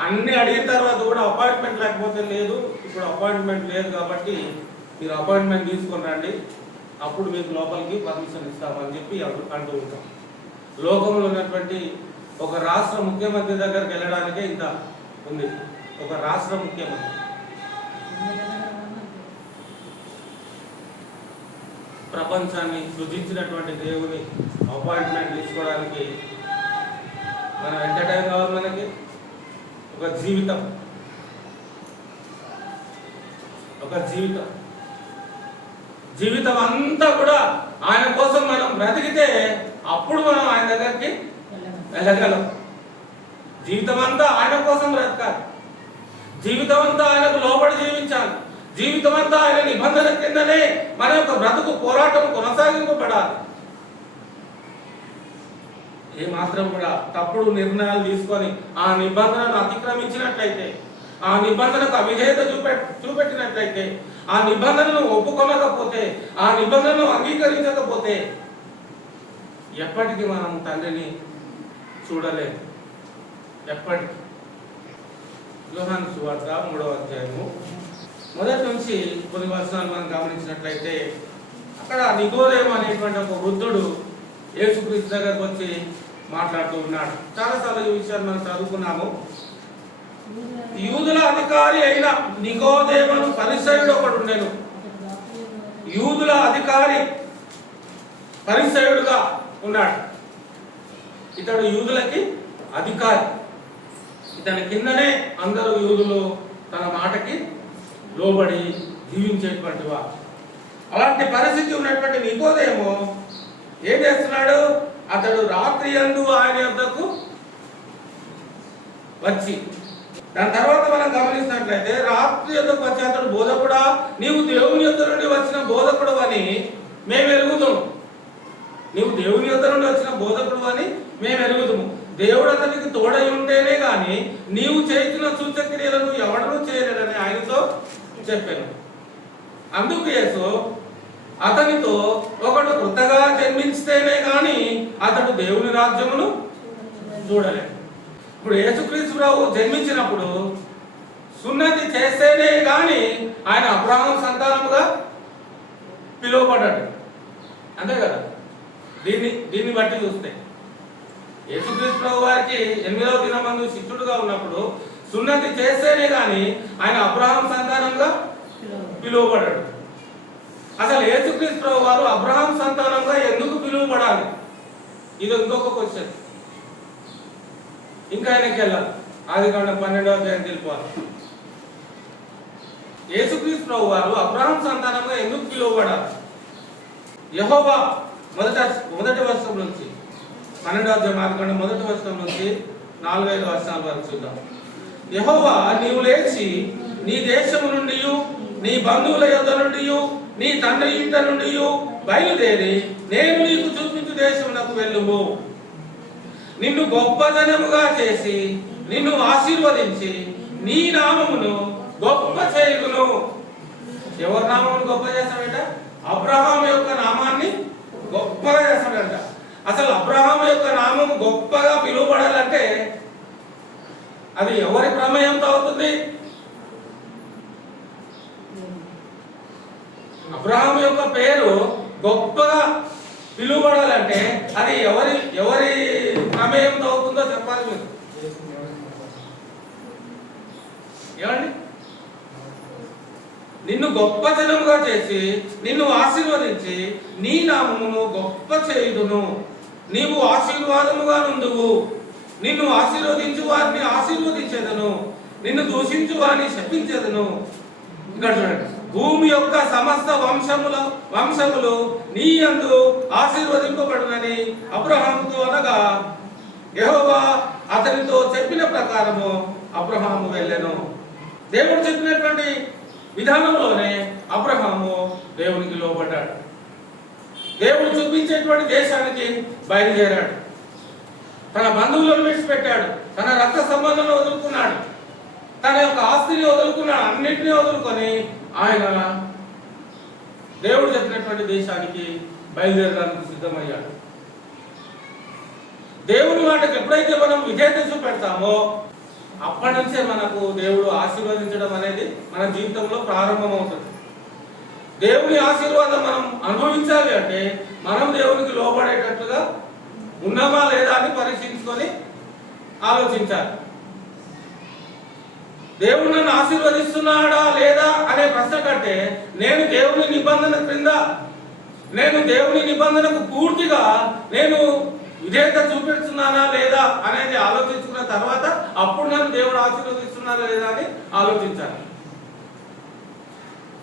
అన్నీ అడిగిన తర్వాత కూడా అపాయింట్మెంట్ లేకపోతే లేదు, ఇప్పుడు అపాయింట్మెంట్ లేదు కాబట్టి మీరు అపాయింట్మెంట్ తీసుకొని రండి, అప్పుడు మీకు లోపలికి పర్మిషన్ ఇస్తామని చెప్పి అంటూ ఉంటాం. లోకంలో ఉన్నటువంటి ఒక రాష్ట్ర ముఖ్యమంత్రి దగ్గరికి వెళ్ళడానికే ఇంత ఉంది. ఒక రాష్ట్ర ముఖ్యమంత్రి ప్రపంచాన్ని సృజించినటువంటి దేవుని అపాయింట్మెంట్ తీసుకోవడానికి మనం ఎంత టైం కావాలి? మనకి ఒక జీవితం, జీవితం అంతా కూడా ఆయన కోసం మనం బ్రతికితే అప్పుడు మనం ఆయన దగ్గరికి వెళ్ళగలం. జీవితం అంతా ఆయన కోసం బ్రతకాలి, జీవితం అంతా ఆయనకు లోబడి జీవించాలి, జీవితం అంతా ఆయన నిబంధన కిందనే మన యొక్క బ్రతుకు పోరాటం కొనసాగింపబడాలి. ఏ మాత్రం కూడా తప్పుడు నిర్ణయాలు తీసుకొని ఆ నిబంధనను అతిక్రమించినట్లయితే, ఆ నిబంధనకు అవిధేయత చూపెట్టినట్లయితే, ఆ నిబంధనను ఒప్పుకోలేకపోతే, ఆ నిబంధనను అంగీకరించకపోతే ఎప్పటికీ మనం తండ్రిని చూడలేదు. ఎప్పటికీ. యోహాను సువార్త 3వ అధ్యాయము మొదటి నుంచి కొన్ని వచనాలు మనం గమనించినట్లయితే, అక్కడ నికోదేము అనేటువంటి ఒక వృద్ధుడు యేసుక్రీస్తు దగ్గరకు వచ్చి మాట్లాడుతూ ఉన్నాడు. చాలాసార్లు ఈ విషయాన్ని మనం చదువుకున్నాము. యూదుల అధికారి అయిన నికోదేమును పరిసయుడు ఒకడు ఉండెను. యూదుల అధికారి పరిసయుడుగా ఉన్నాడు. ఇతడు యూదులకి అధికారి. ఇతని కిందనే అందరూ యూదులు తన మాటకి లోబడి జీవించేటువంటి వారు. అలాంటి పరిస్థితి ఉన్నటువంటి నికోదేము ఏం చేస్తున్నాడు? అతడు రాత్రి యందు ఆయన యొద్దకు వచ్చి, దాని తర్వాత మనం గమనించినట్లయితే రాత్రి యొద్దకు వచ్చి అతడు బోధకుడా, నీవు దేవుని యొద్ద నుండి వచ్చిన బోధకుడు అని మేము ఎరుగుదుము. నీవు దేవుని యొద్ద నుండి వచ్చిన బోధకుడు అని మేము ఎరుగుదుము. దేవుడు అతనికి తోడై ఉంటేనే గాని నీవు చేసిన సూచక్రియలను ఎవడనూ చేయలేడని ఆయనతో చెప్పాను. అందుకు యేసు అతనితో, ఒకడు కొత్తగా జన్మించితేనే గాని అతడు దేవుని రాజ్యమును చూడలేడు. ఇప్పుడు యేసుక్రీస్తు ప్రభు జన్మించినప్పుడు సున్నతి చేస్తేనే గాని ఆయన అబ్రహాము సంతానముగా పిలువబడ్డాడు. అంతే కదా? దీన్ని బట్టి చూస్తే యేసుక్రీస్తు ప్రభు వారికి 8వ దినమందు శిష్యుడుగా ఉన్నప్పుడు సున్నతి చేస్తేనే గాని ఆయన అబ్రహాము సంతానంగా పిలువబడ్డాడు. అసలు యేసుక్రీస్తు ప్రభు వారు అబ్రహాం సంతానంగా ఎందుకు పిలువబడాలి? ఇది ఇంకొక క్వశ్చన్. ఇంకా ఆయనకి వెళ్ళాలి. ఆదికాండం 12వ అధ్యాయం తెలుపాలి. యేసుక్రీస్తు ప్రభు వారు అబ్రహాం సంతానంగా ఎందుకు పిలువబడాలి? యెహోవా మొదటి వచనం నుంచి 12వ అధ్యాయం ఆదికాండం మొదటి వచనం నుంచి 4-5 వచనాల వరకు చూద్దాం. యెహోవా, నీవు లేచి నీ దేశము నుండి, నీ బంధువుల యొద్ద నుండి, నీ తండ్రి ఇంట నుండి బయలుదేరి నేను నీకు చూపించు దేశమునకు వెళ్ళుము. నిన్ను గొప్ప జనముగా చేసి నిన్ను ఆశీర్వదించి నీ నామమును గొప్ప చేయుదును. ఎవరి నామమును గొప్ప చేస్తాడంట? అబ్రహాం యొక్క నామాన్ని గొప్పగా చేస్తాడంట. అసలు అబ్రహాం యొక్క నామము గొప్పగా పిలువబడాలంటే అది ఎవరి ప్రమేయంతో అవుతుంది? అబ్రహాం యొక్క పేరు గొప్పగా పిలువబడాలంటే అది ఎవరి ప్రమేయంతో అవుతుందో చెప్పాలి మీరు. ఏమండి? నిన్ను గొప్ప జనముగా చేసి నిన్ను ఆశీర్వదించి నీ నామమును గొప్ప చేయుదును. నీవు ఆశీర్వాదముగా నుండువు. నిన్ను ఆశీర్వదించు వారిని ఆశీర్వదించేదను, నిన్ను దూషించు వారిని శపించేదను. ఇక్కడ చూడండి, భూమి యొక్క సమస్త వంశములు నీ యందు ఆశీర్వదింపబడునని అబ్రహాముతో అనగా యెహోవా అతనితో చెప్పిన ప్రకారము అబ్రహాము వెళ్ళెను. దేవుడు చెప్పినటువంటి విధానంలోనే అబ్రహాము దేవునికి లోబడ్డాడు. దేవుడు చూపించేటువంటి దేశానికి బయలుదేరాడు. తన బంధువులను విడిచిపెట్టాడు, తన రక్త సంబంధాలను వదులుకున్నాడు, తన యొక్క ఆస్తిని వదులుకున్నాడు. అన్నింటినీ వదులుకొని ఆయన దేవుడు చెప్పినటువంటి దేశానికి బయలుదేరడానికి సిద్ధమయ్యాడు. దేవుని మాటకు ఎప్పుడైతే మనం విధేయత చూపెడతామో అప్పటి నుంచే మనకు దేవుడు ఆశీర్వదించడం అనేది మన జీవితంలో ప్రారంభమవుతుంది. దేవుని ఆశీర్వాదం మనం అనుభవించాలి అంటే మనం దేవునికి లోబడేటట్లుగా ఉన్నామా లేదా అని పరీక్షించుకొని ఆలోచించాలి. దేవుడు నన్ను ఆశీర్వదిస్తున్నాడా లేదా అనే ప్రశ్న కంటే నేను దేవుని నిబంధన క్రింద, నేను దేవుని నిబంధనకు పూర్తిగా నేను విధేయత చూపిస్తున్నానా లేదా అనేది ఆలోచించుకున్న తర్వాత అప్పుడు నన్ను దేవుడు ఆశీర్వదిస్తున్నారా లేదా అని ఆలోచించాలి.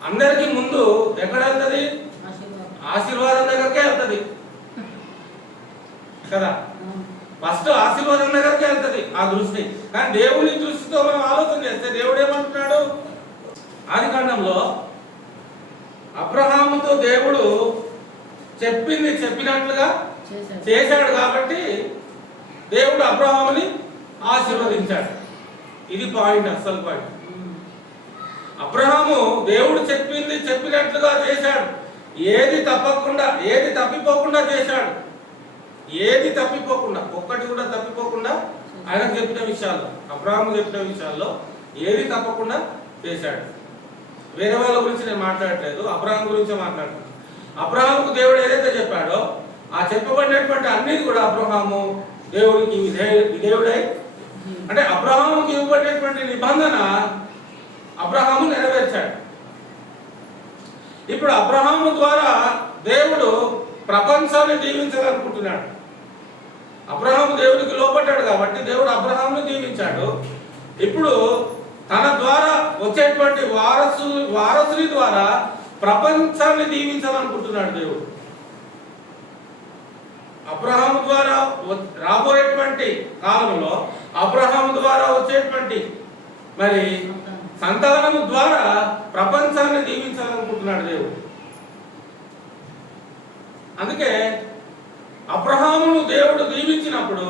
అందరికీ ముందు ఎక్కడ వెళ్తుంది? ఆశీర్వాదం దగ్గరకే వెళ్తుంది కదా. ఫస్ట్ ఆశీర్వాదం దగ్గరకే వెళ్తుంది ఆ దృష్టి. కానీ దేవుని దృష్టితో మనం ఆలోచన చేస్తే దేవుడు ఏమంటున్నాడు? ఆదికాండంలో అబ్రహాముతో దేవుడు చెప్పింది చెప్పినట్లుగా చేశాడు కాబట్టి దేవుడు అబ్రహాముని ఆశీర్వదించాడు. ఇది పాయింట్, అసలు పాయింట్. అబ్రహాము దేవుడు చెప్పింది చెప్పినట్లుగా చేశాడు. ఏది తప్పకుండా, ఏది తప్పిపోకుండా చేశాడు. ఏది తప్పిపోకుండా, ఒక్కటి కూడా తప్పిపోకుండా ఆయనకు చెప్పిన విషయాల్లో, అబ్రహాము చెప్పిన విషయాల్లో ఏది తప్పకుండా చేశాడు. వేరే వాళ్ళ గురించి నేను మాట్లాడట్లేదు, అబ్రహాం గురించే మాట్లాడుతున్నాను. అబ్రహాముకు దేవుడు ఏదైతే చెప్పాడో ఆ చెప్పబడినటువంటి అన్ని కూడా అబ్రహాము దేవుడికి విధేయుడై, అంటే అబ్రహాముకి ఇవ్వబడినటువంటి నిబంధన అబ్రహాము నెరవేర్చాడు. ఇప్పుడు అబ్రహాము ద్వారా దేవుడు ప్రపంచాన్ని దీవించాలనుకుంటున్నాడు. అబ్రహాము దేవుడికి లోపడ్డాడు కాబట్టి దేవుడు అబ్రహామును దీవించాడు. ఇప్పుడు తన ద్వారా వచ్చేటువంటి వారసుని ద్వారా ప్రపంచాన్ని దీవించాలనుకుంటున్నాడు దేవుడు. అబ్రహాము ద్వారా రాబోయేటువంటి కాలంలో అబ్రహాము ద్వారా వచ్చేటువంటి మరి సంతానము ద్వారా ప్రపంచాన్ని దీవించాలనుకుంటున్నాడు దేవుడు. అందుకే అబ్రహామును దేవుడు దీవించినప్పుడు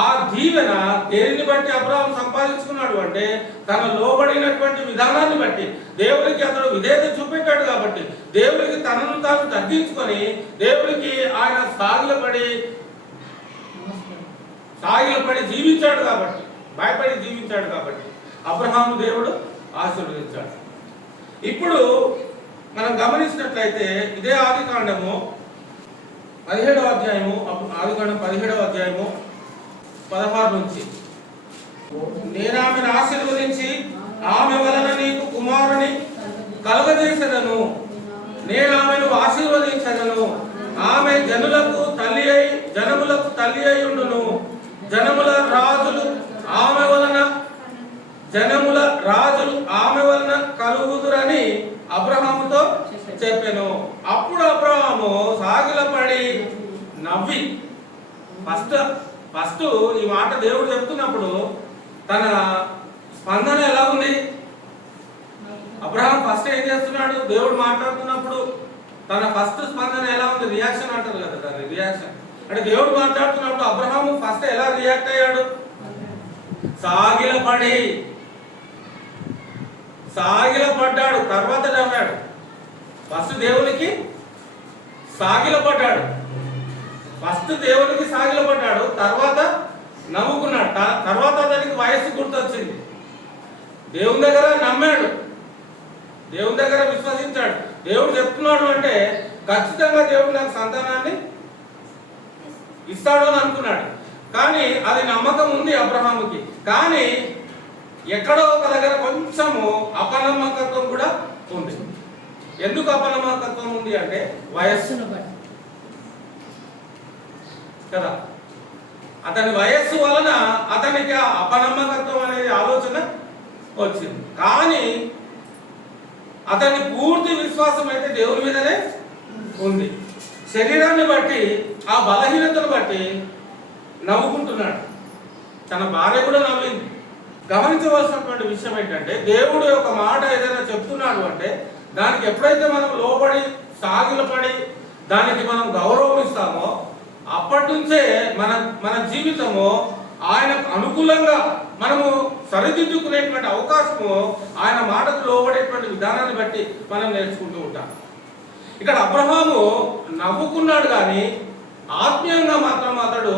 ఆ దీవెన దేనిని బట్టి అబ్రహాము సంపాదించుకున్నాడు అంటే తన లోబడినటువంటి విధానాన్ని బట్టి, దేవుడికి అతడు విధేయత చూపెట్టాడు కాబట్టి, దేవుడికి తనను తాను తగ్గించుకొని దేవుడికి ఆయన సాగిలపడి జీవించాడు కాబట్టి, భయపడి జీవించాడు కాబట్టి అబ్రహాము దేవుడు ఆశీర్వదించాడు. ఇప్పుడు మనం గమనించినట్లయితే ఇదే ఆదికాండము 17వ అధ్యాయము, ఆదికాండం 17వ అధ్యాయము 16 నుంచి, నేను ఆమెను ఆశీర్వదించి ఆమె వలన నీకు కుమారుని కలుగజేసేదను, నేను ఆమెను ఆశీర్వదించదను, ఆమె జనులకు తల్లి అయి ఉండును, జనముల రాజులు ఆమె వలన కలుగుదురని అబ్రహాముతో చెప్పెను. అప్పుడు అబ్రహాము సాగిలపడి నవ్వి, ఫస్ట్ ఈ మాట దేవుడు చెప్తున్నప్పుడు తన స్పందన ఎలా ఉంది? అబ్రహాం ఫస్ట్ ఏం చేస్తున్నాడు? దేవుడు మాట్లాడుతున్నప్పుడు తన ఫస్ట్ స్పందన ఎలా ఉంది? రియాక్షన్ అంటారు కదా దాన్ని, రియాక్షన్ అంటే దేవుడు మాట్లాడుతున్నప్పుడు అబ్రహాము ఫస్ట్ ఎలా రియాక్ట్ అయ్యాడు? సాగిలపడ్డాడు, తర్వాత నవ్వాడు. ఫస్ట్ దేవునికి సాగిలపడ్డాడు, తర్వాత నవ్వుకున్నాడు, తర్వాత అతనికి వయస్సు గుర్తొచ్చింది. దేవుని దగ్గర నమ్మాడు, దేవుని దగ్గర విశ్వసించాడు. దేవుడు చెప్తున్నాడు అంటే ఖచ్చితంగా దేవుడు నాకు సంతానాన్ని ఇస్తాడు అని అనుకున్నాడు. కానీ అది నమ్మకం ఉంది అబ్రహాముకి. కానీ ఎక్కడో ఒక దగ్గర కొంచెము అపనమ్మకత్వం కూడా ఉంది. ఎందుకు అపనమ్మకత్వం ఉంది అంటే వయస్సును బట్టి కదా. అతని వయస్సు వలన అతనికి ఆ అపనమ్మకత్వం అనేది ఆలోచన వచ్చింది. కానీ అతని పూర్తి విశ్వాసం అయితే దేవుని మీదనే ఉంది. శరీరాన్ని బట్టి, ఆ బలహీనతను బట్టి నవ్వుకుంటున్నాడు. తన భార్య కూడా నవ్వింది. గమనించవలసినటువంటి విషయం ఏంటంటే దేవుడు ఒక మాట ఏదైనా చెప్తున్నాడు అంటే దానికి ఎప్పుడైతే మనం లోబడి సాగిలపడి దానికి మనం గౌరవం ఇస్తామో అప్పటి నుంచే మన జీవితము ఆయనకు అనుకూలంగా మనము సరిదిద్దుకునేటువంటి అవకాశము ఆయన మాటకు లోబడేటువంటి విధానాన్ని బట్టి మనం నేర్చుకుంటూ ఉంటాం. ఇక్కడ అబ్రహాము నవ్వుకున్నాడు కానీ ఆత్మీయంగా మాత్రం అతడు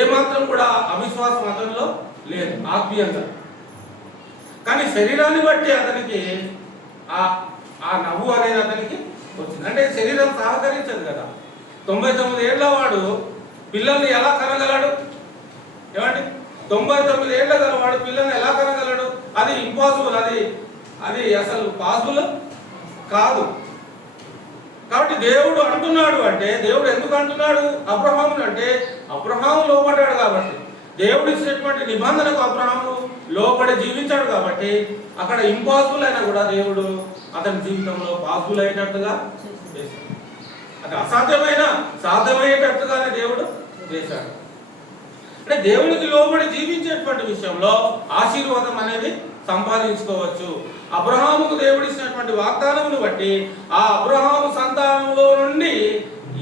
ఏమాత్రం కూడా అవిశ్వాసం అతనిలో లేదు ఆత్మీయంగా. కానీ శరీరాన్ని బట్టి అతనికి ఆ ఆ నవ్వు అనేది అతనికి వచ్చింది. అంటే శరీరం సహకరించదు కదా. 99 ఏళ్ల వాడు పిల్లల్ని ఎలా కనగలడు? ఏమండి, 99 ఏళ్ల గలవాడు పిల్లల్ని ఎలా కనగలడు? అది ఇంపాసిబుల్, అది అసలు పాసిబుల్ కాదు. కాబట్టి దేవుడు అంటున్నాడు అంటే, దేవుడు ఎందుకు అంటున్నాడు అబ్రహామును అంటే, అబ్రహాము లోబడ్డాడు కాబట్టి, దేవుడు ఇచ్చినటువంటి నిబంధనకు అబ్రహాము లోబడి జీవించాడు కాబట్టి, అక్కడ ఇంపాసిబుల్ అయినా కూడా దేవుడు అతని జీవితంలో పాసిబుల్ అయ్యేటట్టుగా చేశాడు. అది అసాధ్యమైన సాధ్యమయ్యేటట్టుగానే దేవుడు చేశాడు. అంటే దేవునికి లోబడి జీవించేటువంటి విషయంలో ఆశీర్వాదం అనేది సంపాదించుకోవచ్చు. అబ్రహాముకు దేవుడు ఇచ్చినటువంటి వాగ్దానమును బట్టి ఆ అబ్రహాము సంతానంలో నుండి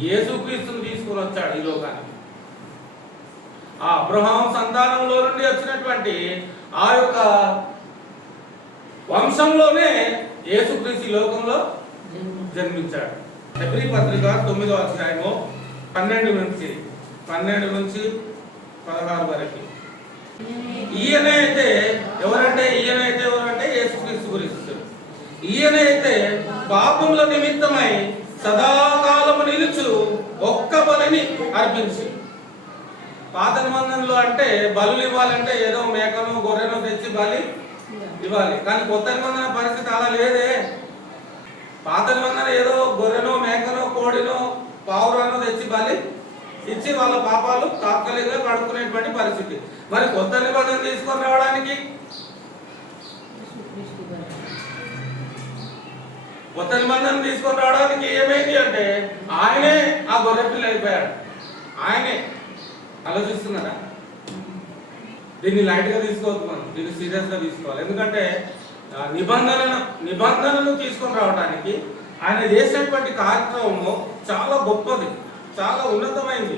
యేసుక్రీస్తును తీసుకుని వచ్చాడు ఈ లోకానికి. ఆ అబ్రహాము సంతానంలో నుండి వచ్చినటువంటి ఆ యొక్క వంశంలోనే యేసుక్రీస్తు ఈ లోకంలో జన్మించాడు. హెబ్రీ పత్రిక 9వ అధ్యాయము 12 నుంచి 16 వరకు. ఈయనైతే ఎవరంటే యేసుక్రీస్తు గురించి. ఈయనైతే పాపముల నిమిత్తమై సదాకాలము నిలుచు ఒక్క బలిని అర్పించి. పాత నిబంధనలు అంటే బలులు ఇవ్వాలంటే ఏదో మేకను గొర్రెను తెచ్చి బలి ఇవ్వాలి. కానీ కొత్త నిబంధన పరిస్థితి అలా లేదే. పాత నిబంధన ఏదో గొర్రెనో మేకనో కోడినో పావురానో తెచ్చి బలి ఇచ్చి వాళ్ళ పాపాలు తాత్కాలికంగా కడుక్కునేటువంటి పరిస్థితి. మరి కొత్త నిబంధన తీసుకొని రావడానికి ఏమైంది అంటే ఆయనే ఆ గొర్రె పిల్ల అయిపోయాడు. ఆయనే. ఆలోచిస్తున్నారా? దీన్ని లైట్ గా తీసుకోవద్దు, మనం దీన్ని సీరియస్ గా తీసుకోవాలి. ఎందుకంటే నిబంధనను తీసుకొని రావడానికి ఆయన చేసినటువంటి కార్యక్రమము చాలా గొప్పది, చాలా ఉన్నతమైంది.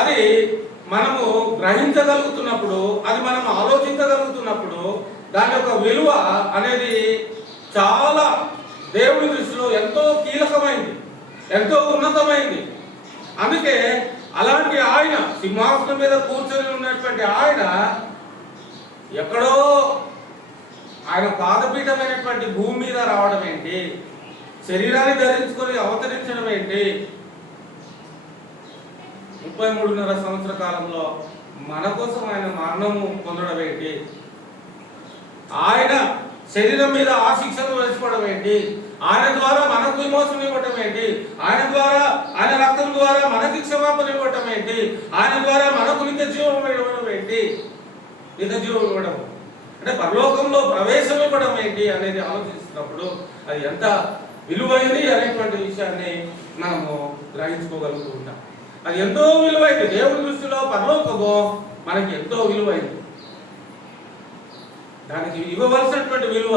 అది మనము గ్రహించగలుగుతున్నప్పుడు, అది మనం ఆలోచించగలుగుతున్నప్పుడు దాని యొక్క విలువ అనేది చాలా దేవుని దృష్టిలో ఎంతో కీలకమైంది, ఎంతో ఉన్నతమైంది. అందుకే అలాంటి ఆయన సింహాసనం మీద కూర్చొని ఉన్నటువంటి ఆయన ఎక్కడో ఆయన పాదపీఠమైనటువంటి భూమి మీద రావడం ఏంటి, శరీరాన్ని ధరించుకొని అవతరించడం ఏంటి, 33.5 సంవత్సర కాలంలో మన కోసం ఆయన మరణము పొందడం ఏంటి, ఆయన శరీరం మీద ఆ శిక్షను వేసుకోవడం ఏంటి, ఆయన ద్వారా మనకు విమోచన ఇవ్వటం ఏంటి, ఆయన ద్వారా ఆయన రక్తం ద్వారా మనకి క్షమాపణ ఇవ్వటం ఏంటి, ఆయన ద్వారా మనకు నిత్య జీవం ఇవ్వడం ఏంటి, నిత్య జీవం ఇవ్వడం అంటే పరలోకంలో ప్రవేశం ఇవ్వడం ఏంటి అనేది ఆలోచిస్తున్నప్పుడు అది ఎంత విలువైంది అనేటువంటి విషయాన్ని మనము గ్రహించుకోగలుగుతూ ఉంటాం. అది ఎంతో విలువైంది. దేవుని దృష్టిలో పరలోకము మనకి ఎంతో విలువైంది. దానికి ఇవ్వవలసినటువంటి విలువ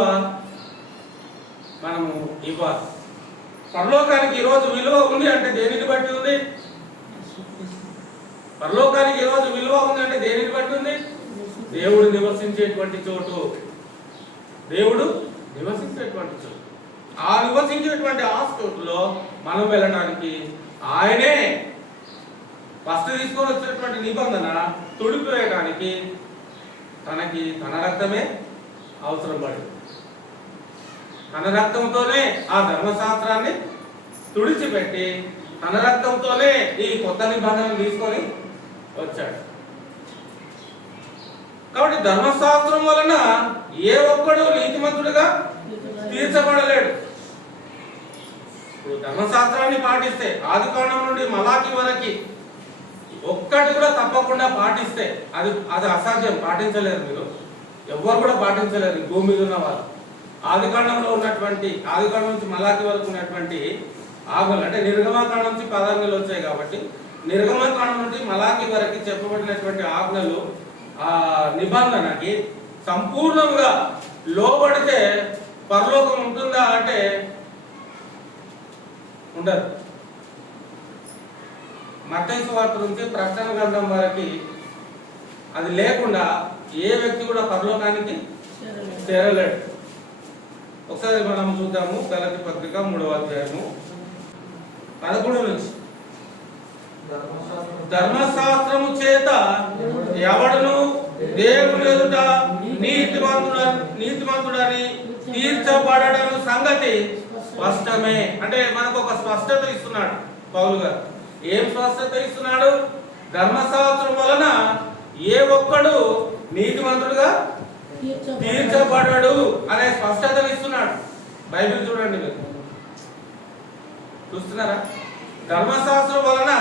మనము ఇవ్వాలి. పరలోకానికి ఈరోజు విలువ ఉంది అంటే దేనిని బట్టి ఉంది? పరలోకానికి ఈరోజు విలువ ఉంది అంటే దేనిని బట్టి ఉంది? దేవుడు నివసించేటువంటి చోటు. దేవుడు నివసించేటువంటి చోటు. ఆ నివసించేటువంటి ఆ చోటులో మనం వెళ్ళడానికి ఆయనే ఫస్ట్ తీసుకొని వచ్చినటువంటి నిబంధన తుడిపివేయడానికి తన రక్తమే అవసరం పడింది. తన రక్తంతోనే ఆ ధర్మశాస్త్రాన్ని తుడిచిపెట్టి తన రక్తంతోనే ఈ కొత్త నిబంధనలు తీసుకొని వచ్చాడు. కాబట్టి ధర్మశాస్త్రం వలన ఏ ఒక్కడు నీతిమంతుడిగా తీర్చబడలేడు. ఇప్పుడు ధర్మశాస్త్రాన్ని పాటిస్తే ఆదికాండం నుండి మలాకి వరకు ఒక్కటి కూడా తప్పకుండా పాటిస్తే అది అసాధ్యం. పాటించలేరు, మీరు ఎవ్వరు కూడా పాటించలేరు భూమి మీద ఉన్న వాళ్ళు. ఆదికాండంలో ఉన్నటువంటి ఆదికాండం నుంచి మలాకి వరకు ఉన్నటువంటి ఆజ్ఞలు అంటే నిర్గమకాండం నుంచి 10 ఆజ్ఞలు వచ్చాయి కాబట్టి నిర్గమకాండం నుండి మలాకి వరకు చెప్పబడినటువంటి ఆజ్ఞలు ఆ నిబంధనకి సంపూర్ణంగా లోబడితే పరలోకం ఉంటుందా అంటే ఉండదు. మత్తయి సువార్త నుంచి ప్రకటన గ్రంథం వరకు అది లేకుండా ఏ వ్యక్తి కూడా పరలోకానికి చేరలేడు. ఒకసారి మనం చూద్దాము గలతీ పత్రిక 3వ అధ్యాయము 11 నుంచి. ధర్మశాస్త్రము చేత ఎవడును దేవుని ఎదుట నీతిమంతుడని తీర్చబడడం సంగతి స్పష్టమే. అంటే మనకు ఒక స్పష్టత ఇస్తున్నాడు పౌలు గారు. ఏం స్పష్టత ఇస్తున్నాడు? ధర్మశాస్త్రం వలన ఏ ఒక్కడు నీతిమంతుడుగా తీర్చబడడు అనే స్పష్టతను ఇస్తున్నాడు. బైబిల్ చూడండి, మీరు చూస్తున్నారా? ధర్మశాస్త్రం వలన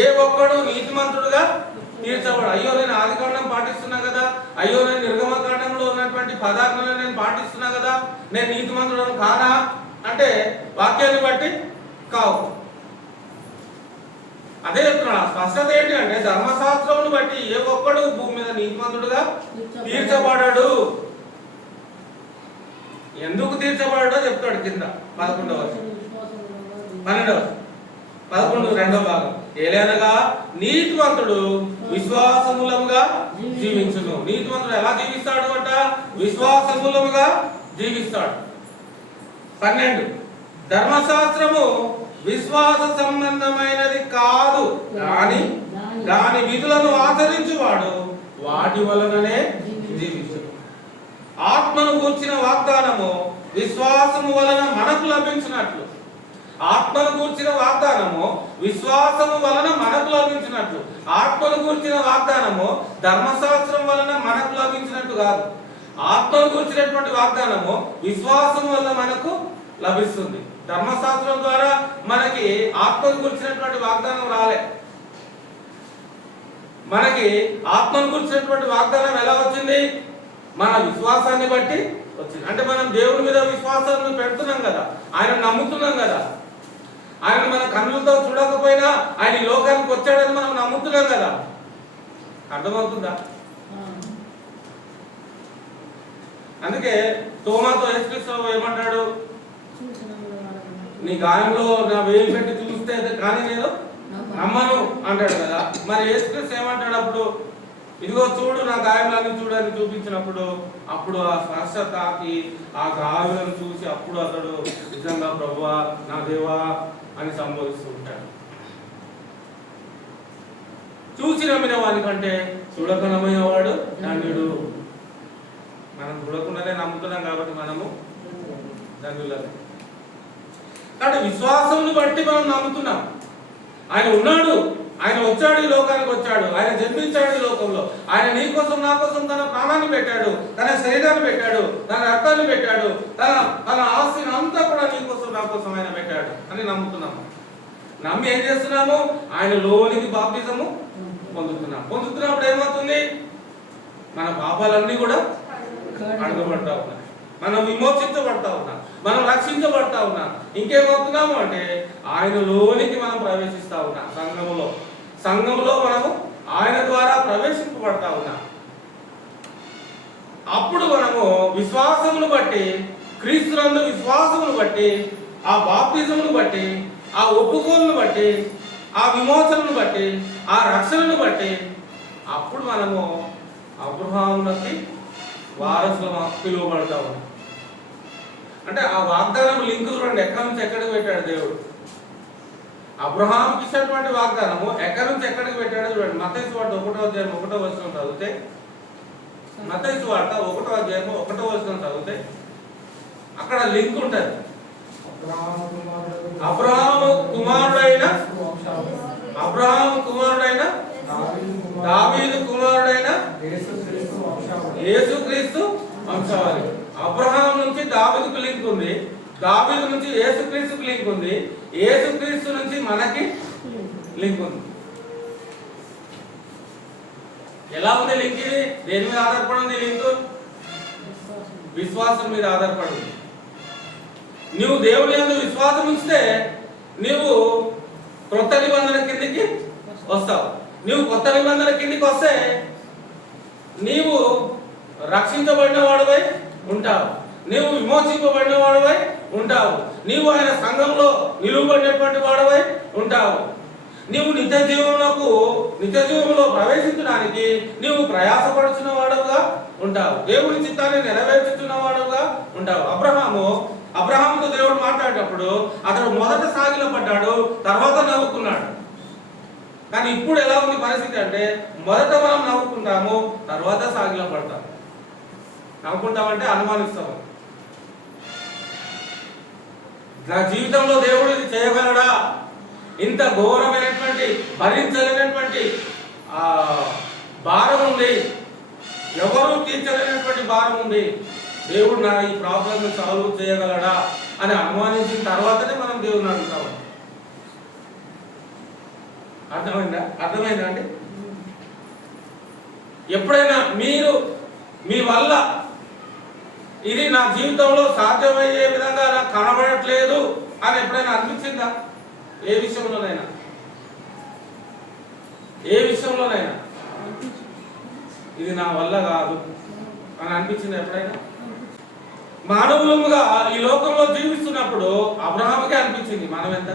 ఏ ఒక్కడు నీతిమంతుడుగా తీర్చబడు. అయ్యో నేను ఆదికాండం పాటిస్తున్నా కదా, అయ్యో నేను నిర్గమకాండంలో ఉన్నటువంటి పదార్థాలను నేను పాటిస్తున్నా కదా, నేను నీతిమంతుడను కానా అంటే వాక్యాన్ని బట్టి కావు. అదే చెప్తున్నా. స్పష్టత ఏంటి అంటే ధర్మశాస్త్రమును బట్టి ఏ ఒక్కడు భూమి మీద నీతిమంతుడుగా తీర్చబడడు. ఎందుకు తీర్చబడడో చెప్తాడు కింద 11వ వచనం, 11 భాగం. ఏలైనగా నీతిమంతుడు విశ్వాసమూలముగా జీవించును. నీతిమంతుడు ఎలా జీవిస్తాడు అంట? విశ్వాసమూలముగా జీవిస్తాడు. 12 ధర్మశాస్త్రము విశ్వాస సంబంధమైనది కాదు, కానీ దాని విధులను ఆచరించువాడు వాటి వలననే జీవించును. ఆత్మను గూర్చిన వాగ్దానము విశ్వాసము వలన మనకు లభించినట్లు, ఆత్మను గూర్చిన వాగ్దానము విశ్వాసము వలన మనకు లభించినట్లు. ఆత్మను గూర్చిన వాగ్దానము ధర్మశాస్త్రం వలన మనకు లభించినట్టు కాదు. ఆత్మను గూర్చినటువంటి వాగ్దానము విశ్వాసం వలన మనకు లభిస్తుంది. ధర్మశాస్త్రం ద్వారా మనకి ఆత్మను గురించినటువంటి వాగ్దానం రాలే. మనకి ఆత్మను గురించినటువంటి వాగ్దానం ఎలా వచ్చింది? మన విశ్వాసాన్ని బట్టి వచ్చింది. అంటే మనం దేవుని మీద విశ్వాసాన్ని పెడుతున్నాం కదా, ఆయన నమ్ముతున్నాం కదా. ఆయన మన కన్నులతో చూడకపోయినా ఆయన ఈ లోకానికి వచ్చాడని మనం నమ్ముతున్నాం కదా. అర్థమవుతుందా? అందుకే తోమాతో యేసుక్రీస్తు ఏమంటాడు? నీ గాయంలో నా వేలు పెట్టి చూస్తే కానీ నేను నమ్మను అంటాడు కదా. మరి యేసుక్రీస్తు ఏమంటాడు అప్పుడు? ఇదిగో చూడు నా గాయాలను చూడని చూపించినప్పుడు అప్పుడు ఆ స్పర్శ తాకి ఆ గాయాలను చూసి అప్పుడు అతడు నిజంగా ప్రభువా నా దేవా అని సంబోధిస్తూ ఉంటాడు. చూసి నమ్మిన వానికంటే చూడక నమ్మినవాడు ధన్యుడు. మనం చూడకుండానే నమ్ముతున్నాం కాబట్టి మనము ధన్యులం. కాబట్టి విశ్వాసమును బట్టి మనం నమ్ముతున్నాం. ఆయన ఉన్నాడు, ఆయన వచ్చాడు, ఈ లోకానికి వచ్చాడు, ఆయన జన్మించాడు ఈ లోకంలో. ఆయన నీ కోసం నా కోసం తన ప్రాణాన్ని పెట్టాడు, తన శరీరాన్ని పెట్టాడు, తన రక్తాన్ని పెట్టాడు, తన ఆస్తిని అంతా కూడా నీ కోసం నా కోసం ఆయన పెట్టాడు అని నమ్ముతున్నాము. నమ్మి ఏం చేస్తున్నాము? ఆయన లోనికి బాప్తిజము పొందుతున్నాం. పొందుతున్నప్పుడు ఏమవుతుంది? మన పాపాలన్నీ కూడా అడగబడతా ఉన్నాయి, మనం విమోచించబడతా ఉన్నాం, మనం రక్షించబడతా ఉన్నాం. ఇంకేమవుతున్నాము అంటే ఆయన లోనికి మనం ప్రవేశిస్తా ఉన్నాం. సంఘములో మనము ఆయన ద్వారా ప్రవేశింపబడతా ఉన్నాం. అప్పుడు మనము విశ్వాసమును బట్టి, క్రీస్తునందు విశ్వాసమును బట్టి, ఆ బాప్తిజమును బట్టి, ఆ ఒప్పుకోలును బట్టి, ఆ విమోచనను బట్టి, ఆ రక్షణను బట్టి అప్పుడు మనము అబ్రహామునకి వారసులుగా పిలువబడతా ఉన్నాం. అంటే ఆ వాగ్దానం లింక్ చూడండి, ఎక్కడి నుంచి ఎక్కడికి పెట్టాడు దేవుడు. అబ్రహాంకి ఇచ్చినటువంటి వాగ్దానము ఎక్కడి నుంచి ఎక్కడికి పెట్టాడో చూడండి. మత్తయి సువార్త 1వ అధ్యాయం 1వ వచనం చదివితే, మత్తయి సువార్త 1వ అధ్యాయం 1వ వచనం చదివితే అక్కడ లింక్ ఉంటుంది. అబ్రహాము కుమారుడైన దావీదు కుమారుడైన యేసుక్రీస్తు వంశావళి. అబ్రహాం నుంచి దావీదుకు లింక్ ఉంది, దావీదు నుంచి యేసుక్రీస్తుకు లింక్ ఉంది, యేసుక్రీస్తు నుంచి మనకి లింక్ ఉంది. ఎలా ఉంది లింక్? ఇది దేని మీద ఆధారపడి ఉంది లింక్? విశ్వాసం మీద ఆధారపడి ఉంది. నువ్వు దేవుని యందు విశ్వాసం ఉంచితే నీవు క్రొత్త నిబంధన కిందికి వస్తావు. నువ్వు కొత్త నిబంధన కిందికి వస్తే నీవు రక్షించబడిన వాడువై ఉంటావు, నీవు విమోచింపబడిన వాడువై ఉంటావు, నీవు ఆయన సంఘంలో నిలువబడినటువంటి వాడువై ఉంటావు. నీవు నిత్య జీవంలో ప్రవేశించడానికి నీవు ప్రయాసపడుచున్న వాడుగా ఉంటావు, దేవుని చిత్తాన్ని నెరవేర్చుతున్న వాడుగా ఉంటావు. అబ్రహాముతో దేవుడు మాట్లాడేటప్పుడు అతడు మొదట సాగిలపడ్డాడు, తర్వాత నవ్వుకున్నాడు. కానీ ఇప్పుడు ఎలా ఉంది పరిస్థితి అంటే మొదట మనం నవ్వుకుంటాము, తర్వాత సాగిలపడతాము. నవ్వుకుంటామంటే అనుమానిస్తాము, నా జీవితంలో దేవుడు ఇది చేయగలడా? ఇంత ఘోరమైనటువంటి భరించలేనటువంటి భారం ఉంది, ఎవరు తీర్చలేనటువంటి భారం ఉంది, దేవుడు నా ఈ ప్రాబ్లమ్ సాల్వ్ చేయగలడా అని అనుమానించిన తర్వాతనే మనం దేవుడిని అడుగుతాం. అర్థమైందా అండి? ఎప్పుడైనా మీరు మీ వల్ల ఇది నా జీవితంలో సాధ్యమయ్యే విధంగా నాకు కనబడట్లేదు అని ఎప్పుడైనా అనిపించిందా? ఏ విషయంలోనైనా ఇది నా వల్ల కాదు అని అనిపించింది ఎప్పుడైనా? మానవులుగా ఈ లోకంలో జీవిస్తున్నప్పుడు అబ్రహాముకే అనిపించింది మనం ఎంత,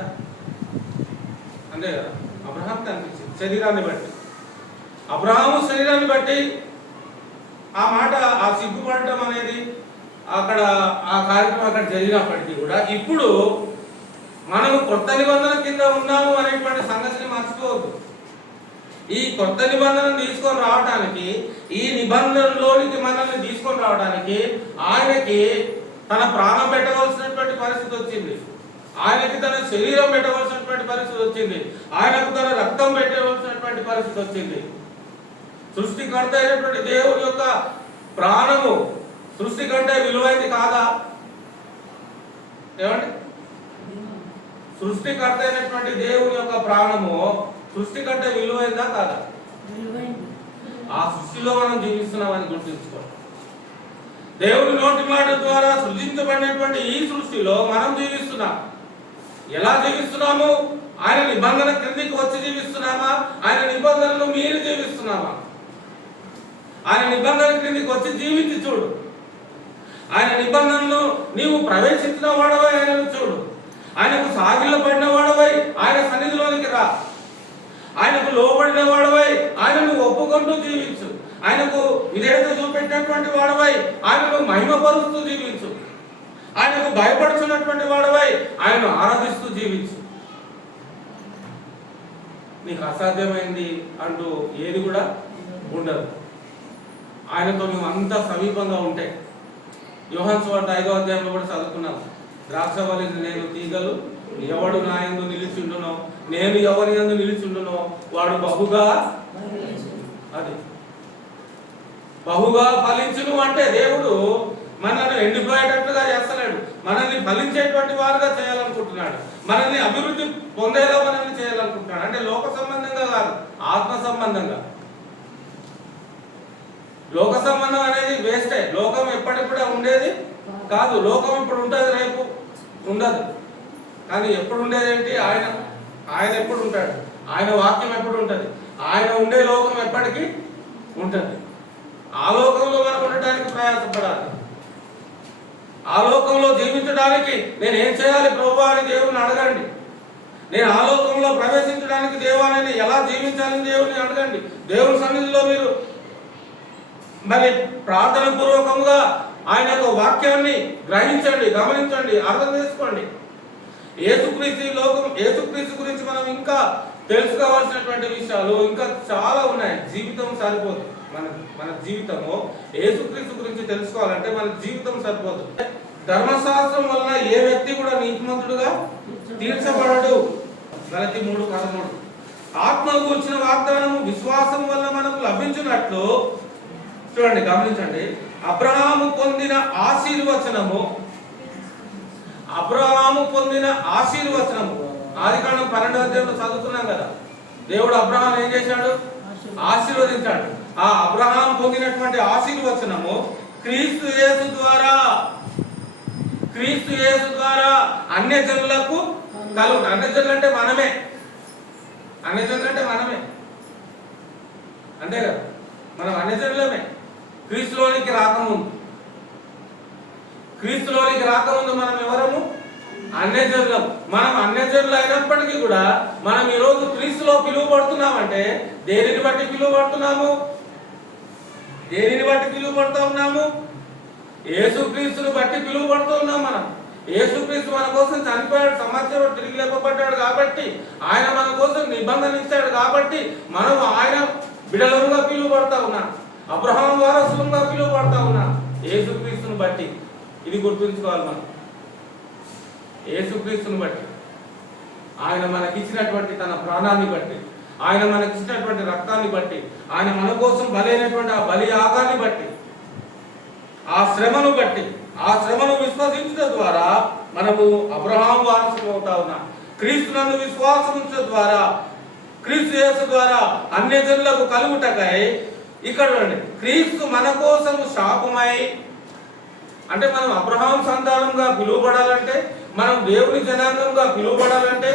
అంతే కదా? అబ్రహాంకి అనిపించింది శరీరాన్ని బట్టి. అబ్రహాము శరీరాన్ని బట్టి ఆ మాట, ఆ సిగ్గుపడటం అనేది అక్కడ ఆ కార్యక్రమం అక్కడ జరిగినప్పటికీ కూడా ఇప్పుడు మనం కొత్త నిబంధన కింద ఉన్నాము అనేటువంటి సంగతిని మర్చిపోవద్దు. ఈ కొత్త నిబంధన తీసుకొని రావడానికి, ఈ నిబంధనలోనికి మనల్ని తీసుకొని రావడానికి ఆయనకి తన ప్రాణం పెట్టవలసినటువంటి పరిస్థితి వచ్చింది, ఆయనకి తన శరీరం పెట్టవలసినటువంటి పరిస్థితి వచ్చింది, ఆయనకు తన రక్తం పెట్టవలసినటువంటి పరిస్థితి వచ్చింది. సృష్టికర్త అయినటువంటి దేవుని యొక్క ప్రాణము సృష్టి కంటే విలువైంది కాదా? ఏమండి? సృష్టికర్త అయినటువంటి దేవుని యొక్క ప్రాణము సృష్టి కంటే విలువైందా కాదా? ఆ సృష్టిలో మనం జీవిస్తున్నామని గుర్తుంచుకోవాలి. దేవుని నోటి మాట ద్వారా సృజించబడినటువంటి ఈ సృష్టిలో మనం జీవిస్తున్నాం. ఎలా జీవిస్తున్నాము? ఆయన నిబంధన క్రిందికి వచ్చి జీవిస్తున్నామా? ఆయన నిబంధనలు మీరు జీవిస్తున్నామా? ఆయన నిబంధన క్రిందికి వచ్చి జీవించి చూడు. ఆయన నిబంధనలు నీవు ప్రవేశించిన వాడవై ఆయనను చూడు. ఆయనకు సాగిల్ల పడిన వాడవై ఆయన సన్నిధిలోనికి రా. ఆయనకు లోబడిన వాడవై ఆయనను ఒప్పుకుంటూ జీవించు. ఆయనకు విధేయత చూపెట్టినటువంటి వాడవై ఆయనను మహిమపరుస్తూ జీవించు. ఆయనకు భయపడుతున్నటువంటి వాడవై ఆయనను ఆరాధిస్తూ జీవించు. నీకు అసాధ్యమైంది అంటూ ఏది కూడా ఉండదు. ఆయనతో నువ్వు అంత సమీపంగా ఉంటాయి. యోహాను సువార్త 5వ అధ్యాయంలో కూడా చదువుకున్నాం. ద్రాక్షవల్లి నేను తీగలు, ఎవడు నా యందు నిలిచిండునో, నేను ఎవరి యందు నిలిచిండునో వాడు బహుగా ఫలించును. అంటే దేవుడు మనల్ని ఎండిపోయేటట్లుగా చేస్తలేడు, మనల్ని ఫలించేటువంటి వారుగా చేయాలనుకుంటున్నాడు. మనల్ని అభివృద్ధి పొందేలా మనల్ని చేయాలనుకుంటున్నాడు. అంటే లోక సంబంధంగా కాదు, ఆత్మ సంబంధంగా. లోక సంబంధం అనేది వేస్టే. లోకం ఎప్పటిప్పుడే ఉండేది కాదు. లోకం ఇప్పుడు ఉంటుంది, రేపు ఉండదు. కానీ ఎప్పుడు ఉండేది ఏంటి? ఆయన ఎప్పుడు ఉంటాడు, ఆయన వాక్యం ఎప్పుడు ఉంటుంది, ఆయన ఉండే లోకం ఎప్పటికీ ఉంటుంది. ఆ లోకంలో మనం ఉండటానికి ప్రయాసపడాలి. ఆ లోకంలో జీవించడానికి నేను ఏం చేయాలి ప్రభువా అని దేవుని అడగండి. నేను ఆ లోకంలో ప్రవేశించడానికి దేవాన్ని ఎలా జీవించాలని దేవుని అడగండి. దేవుని సన్నిధిలో మీరు మరి ప్రార్థన పూర్వకంగా ఆయన యొక్క వాక్యాన్ని గ్రహించండి, గమనించండి, అర్థం చేసుకోండి. యేసుక్రీస్తు గురించి మనం ఇంకా తెలుసుకోవాల్సినటువంటి విషయాలు ఇంకా చాలా ఉన్నాయి. జీవితం సరిపోదు. మన జీవితము యేసుక్రీస్తు గురించి తెలుసుకోవాలంటే మన జీవితం సరిపోదు. ధర్మశాస్త్రం వలన ఏ వ్యక్తి కూడా నీతిమంతుడుగా తీర్చబడడు. గలతీ 3:13. ఆత్మ గురించిన వాగ్దానము విశ్వాసం వల్ల మనకు లభించినట్లు చూడండి, గమనించండి. అబ్రహాము పొందిన ఆశీర్వచనము ఆదికాండం 12వ అధ్యాయంలో చదువుతున్నాం కదా. దేవుడు అబ్రహాం ఏం చేశాడు? ఆశీర్వదించాడు. ఆ అబ్రహాం పొందినటువంటి ఆశీర్వచనము క్రీస్తు యేసు ద్వారా అన్యజనులకు కలుగు. అన్యజనులు అంటే మనమే. అంతే కదా, మనం అన్యజనులమే. క్రీస్తులోనికి రాకముందు మనం ఎవరము? అన్యజనులం. మనం అన్యజనులు అయినప్పటికీ కూడా మనం ఈరోజు క్రీస్తులో పిలువబడుతున్నామంటే దేనిని బట్టి పిలువబడుతున్నాము? యేసుక్రీస్తుని బట్టి పిలువబడుతున్నాం. మనం యేసుక్రీస్తు మన కోసం చనిపోయాడు, సంవత్సరం తిరిగి లేపబడ్డాడు కాబట్టి, ఆయన మన కోసం నిబంధన ఇచ్చాడు కాబట్టి మనం ఆయన బిడలుగా పిలువబడతా ఉన్నాం, అబ్రహాం వారసులుగా పిలువబడతా ఉన్నాం యేసుక్రీస్తుని బట్టి. ఇది గుర్తుంచుకోవాలి మనం. యేసుక్రీస్తుని బట్టి, ఆయన మనకిచ్చినటువంటి తన ప్రాణాన్ని బట్టి, ఆయన మనకిచ్చినటువంటి రక్తాన్ని బట్టి, ఆయన మన కోసం బలైనటువంటి ఆ బలి యాగాన్ని బట్టి, ఆ శ్రమను బట్టి, ఆ శ్రమను విశ్వసించడం ద్వారా మనము అబ్రహాము వారసులు అవుతా ఉన్నాం. క్రీస్తునందు విశ్వాసం ఉంచడం ద్వారా, క్రీస్తు యేసు ద్వారా అన్యజనులకు కలుగుటకై, ఇక్కడ క్రీస్తు మన కోసం శాపమై, అంటే మనం అబ్రహాం సంతానంగా పిలువబడాలంటే, మనం దేవుని జనాంగంగా పిలువబడాలంటే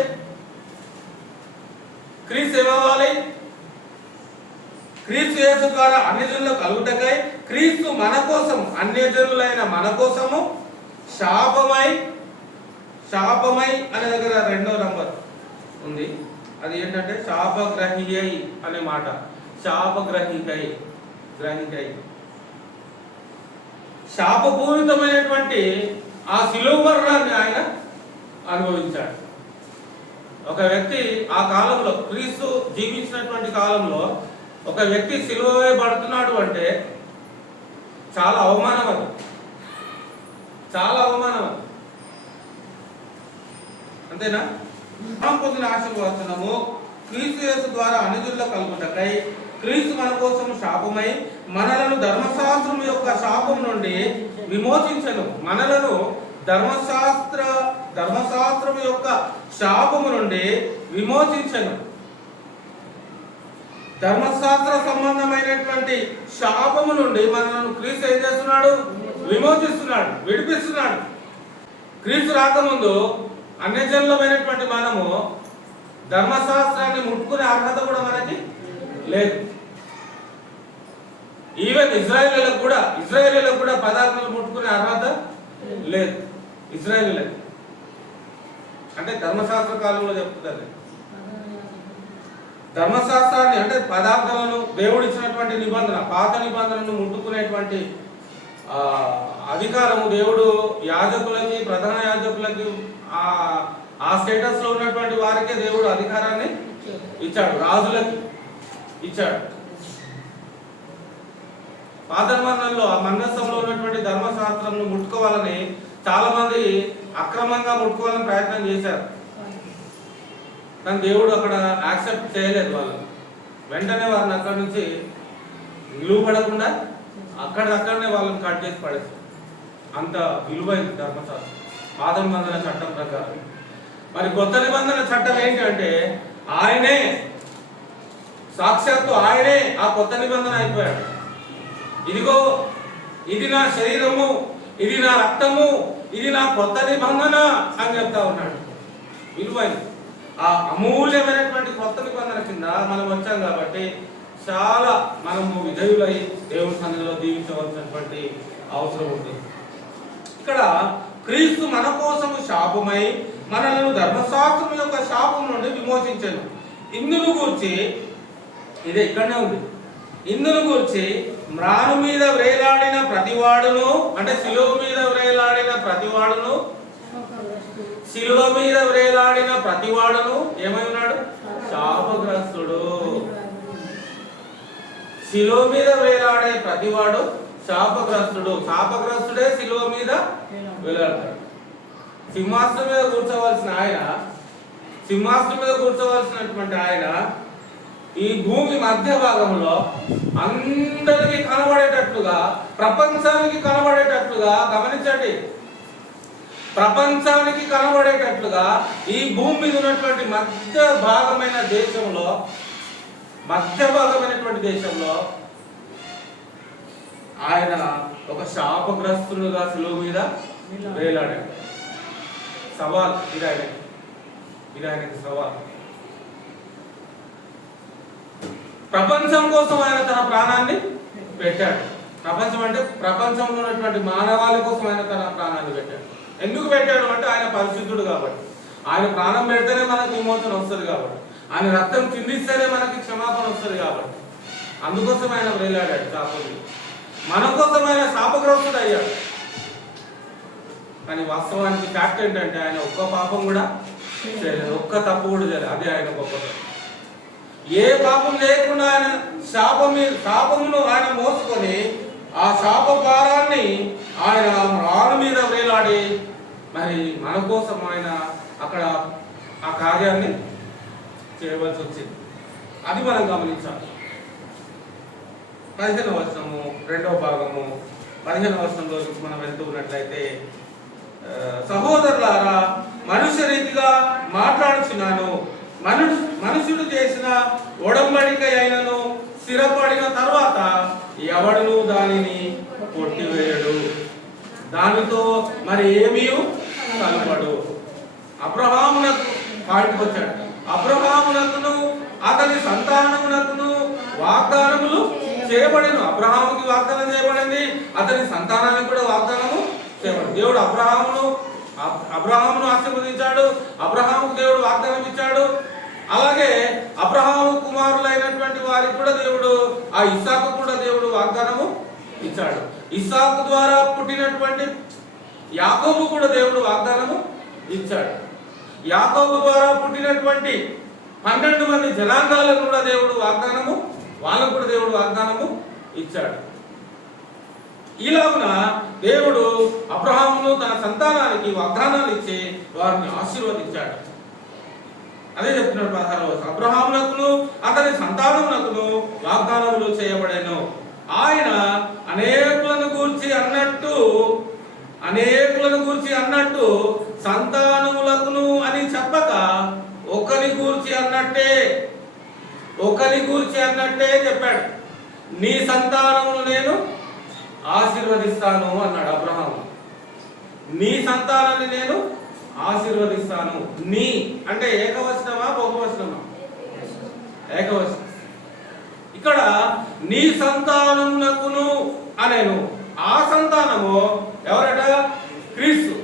క్రీస్తు ఏమవ్వాలి? క్రీస్తు యేసు ద్వారా అన్యజనులకు కలుగుటకై క్రీస్తు మన కోసం, అన్యజనులైన మన కోసము శాపమై అనే దగ్గర 2వ నంబర్ ఉంది. అది ఏంటంటే శాపగ్రహీయై అనే మాట. శాపగ్రహీకై, శాపపూరితమైనటువంటి ఆ శిలువ మరణాన్ని ఆయన అనుభవించాడు. ఒక వ్యక్తి ఆ కాలంలో, క్రీస్తు జీవించినటువంటి కాలంలో ఒక వ్యక్తి శిలువ వేయబడుతున్నాడు అంటే చాలా అవమానం, అది చాలా అవమానం. అంతేనా? మనం పొందిన ఆశీర్వచనము క్రీస్తు యేసు ద్వారా అన్యజనులకు కలుగుటకై క్రీస్తు మన కోసం శాపమై మనలను ధర్మశాస్త్రం యొక్క శాపం నుండి విమోచించను. మనలను ధర్మశాస్త్రం యొక్క శాపము నుండి విమోచించను. ధర్మశాస్త్ర సంబంధమైనటువంటి శాపము నుండి మనలను క్రీస్తు ఏం చేస్తున్నాడు? విమోచిస్తున్నాడు, విడిపిస్తున్నాడు. క్రీస్తు రాకముందు అన్యజనులమైనటువంటి మనము ధర్మశాస్త్రాన్ని ముట్టుకునే అర్హత కూడా మనకి లేదు. ఈవెన్ ఇజ్రాయేలీలకు కూడా పదార్థాలు ముట్టుకునే అర్హత లేదు. ఇజ్రాయేలీలకు అంటే ధర్మశాస్త్ర కాలంలో చెప్తుంది. ధర్మశాస్త్రాన్ని అంటే పదార్థాలను, దేవుడు ఇచ్చినటువంటి నిబంధన, పాత నిబంధనను ముట్టుకునేటువంటి అధికారము దేవుడు యాజకులకి, ప్రధాన యాజకులకి, ఆ స్టేటస్ లో ఉన్నటువంటి వారికే దేవుడు అధికారాన్ని ఇచ్చాడు, రాజులకి ఇచ్చాడు. పాత నిబంధనలో ఆ మందస్థంలో ఉన్నటువంటి ధర్మశాస్త్రంను ముట్టుకోవాలని చాలా మంది అక్రమంగా ముట్టుకోవాలని ప్రయత్నం చేశారు. కానీ దేవుడు అక్కడ యాక్సెప్ట్ చేయలేదు. వాళ్ళు వెంటనే వారిని అక్కడి నుంచి నిలువబడకుండా అక్కడనే వాళ్ళని కట్ చేసి పడేస్తారు. అంత విలువైంది ధర్మశాస్త్రం పాత నిబంధన చట్టం ప్రకారం. మరి కొత్త నిబంధన చట్టం ఏంటంటే ఆయనే, సాక్షాత్తు ఆయనే ఆ కొత్త నిబంధన అయిపోయాడు. ఇదిగో ఇది నా శరీరము, ఇది నా రక్తము, ఇది నా కొత్త నిబంధన అని చెప్తా ఉన్నాడు. విలువైంది. ఆ అమూల్యమైనటువంటి కొత్త నిబంధన కింద మనం వచ్చాం కాబట్టి చాలా మనము విధేయులై దేవుని సన్నిధిలో దీవించవలసినటువంటి అవసరం ఉంది. ఇక్కడ క్రీస్తు మన కోసము శాపమై మనలను ధర్మశాస్త్రం యొక్క శాపం నుండి విమోచించను. ఇందును గూర్చి, ఇది ఇక్కడనే ఉంది, ఇందును గూర్చి మ్రాను మీద వ్రేలాడిన ప్రతివాడును, అంటే శిలువ మీద వ్రేలాడిన ప్రతివాడును, శిలువ మీద వ్రేలాడిన ప్రతివాడును ఏమై ఉన్నాడు? శాపగ్రస్తుడు. శిలువ మీద వేలాడే ప్రతివాడు శాపగ్రస్తుడు. శాపగ్రస్తుడే శిలువ మీద వేలాడతాడు. సింహాసనం మీద కూర్చోవలసినటువంటి ఆయన ఈ భూమి మధ్య భాగంలో అందరికీ కనబడేటట్లుగా, ప్రపంచానికి కనబడేటట్లుగా, గమనించండి, ప్రపంచానికి కనబడేటట్లుగా ఈ భూమి మీద ఉన్నటువంటి మధ్యభాగమైనటువంటి దేశంలో ఆయన ఒక శాపగ్రస్తులుగా శిలువ మీద వేలాడాడు. సవాల్ ఇది ఆయనకి సవాల్. ప్రపంచం కోసం ఆయన తన ప్రాణాన్ని పెట్టాడు. ప్రపంచం అంటే ప్రపంచంలో ఉన్నటువంటి మానవాళి కోసం ఆయన తన ప్రాణాన్ని పెట్టాడు. ఎందుకు పెట్టాడు అంటే ఆయన పరిశుద్ధుడు కాబట్టి. ఆయన ప్రాణం పెడితేనే మనకు విమోచన వస్తుంది కాబట్టి, ఆయన రక్తం చిందిస్తేనే మనకి క్షమాపణ వస్తుంది కాబట్టి, అందుకోసం ఆయన వేలాడాడు శాపగ్రస్తుడు. మన కోసం ఆయన శాపగ్రస్తుడు అయ్యాడు. కానీ వాస్తవానికి ఫ్యాక్ట్ ఏంటంటే ఆయన ఒక్క పాపం కూడా చేయలేదు, ఒక్క తప్పు కూడా చేయలేదు. అదే ఆయన గొప్పతనం. ఏ పాపం లేకుండా ఆయన శాపమును ఆయన మోసుకొని ఆ శాప భారాన్ని ఆయన రాళ్ళ మీద వేలాడి మరి మన కోసం ఆయన అక్కడ ఆ కార్యాన్ని చేయవలసి వచ్చింది. అది మనం గమనించాలి. 15వ వచనము 2వ భాగము 15వ వచనంలో మనం వెళ్తూ ఉన్నట్లయితే, సహోదరులారా, మనుష్య రీతిగా మాట్లాడుచున్నాను, మనుషుడు చేసిన ఒడంబడిక అయినను స్థిరపడిన తర్వాత ఎవడును దానిని కొట్టివేయడు, దానితో మరి ఏమీ కలపడు. అబ్రహామునకు పాయింట్కి వచ్చాడు. అబ్రహామునకును అతని సంతానమునకును వాగ్దానములు చేయబడిను. అబ్రహాముకి వాగ్దానం చేయబడింది, అతని సంతానానికి కూడా వాగ్దానము చేయబడింది. దేవుడు అబ్రహామును ఆశీర్వదించాడు, అబ్రహాముకు దేవుడు వాగ్దానం ఇచ్చాడు. అలాగే అబ్రహాము కుమారులైనటువంటి వారికి కూడా దేవుడు, ఆ ఇస్సాకు కూడా దేవుడు వాగ్దానము ఇచ్చాడు. ఇస్సాకు ద్వారా పుట్టినటువంటి యాకోబు కూడా దేవుడు వాగ్దానము ఇచ్చాడు. యాకోబు ద్వారా పుట్టినటువంటి 12 మంది జనాంగాలకు కూడా దేవుడు వాగ్దానము, వాళ్ళకు కూడా దేవుడు వాగ్దానము ఇచ్చాడు. ఇలాగున దేవుడు అబ్రహామును తన సంతానానికి వాగ్దానాలు ఇచ్చి వారిని ఆశీర్వదించాడు. అదే చెప్తున్నాడు 16వ వచనం, అబ్రహామునకును అతని సంతానమునకును వాగ్దానములు చేయబడెను. ఆయన అనేకులను గూర్చి అన్నట్టు సంతానములకును అని చెప్పక ఒకరి గూర్చి అన్నట్టే చెప్పాడు. నీ సంతానమును నేను ఆశీర్వదిస్తాను అన్నాడు అబ్రహాము. నీ సంతానాన్ని నేను ఆశీర్వదిస్తాను. నీ అంటే ఏకవచనమా బహువచనమా? ఏకవచనం. ఇక్కడ నీ సంతానమునకును అనేను. ఆ సంతానము ఎవరట? క్రీస్తు.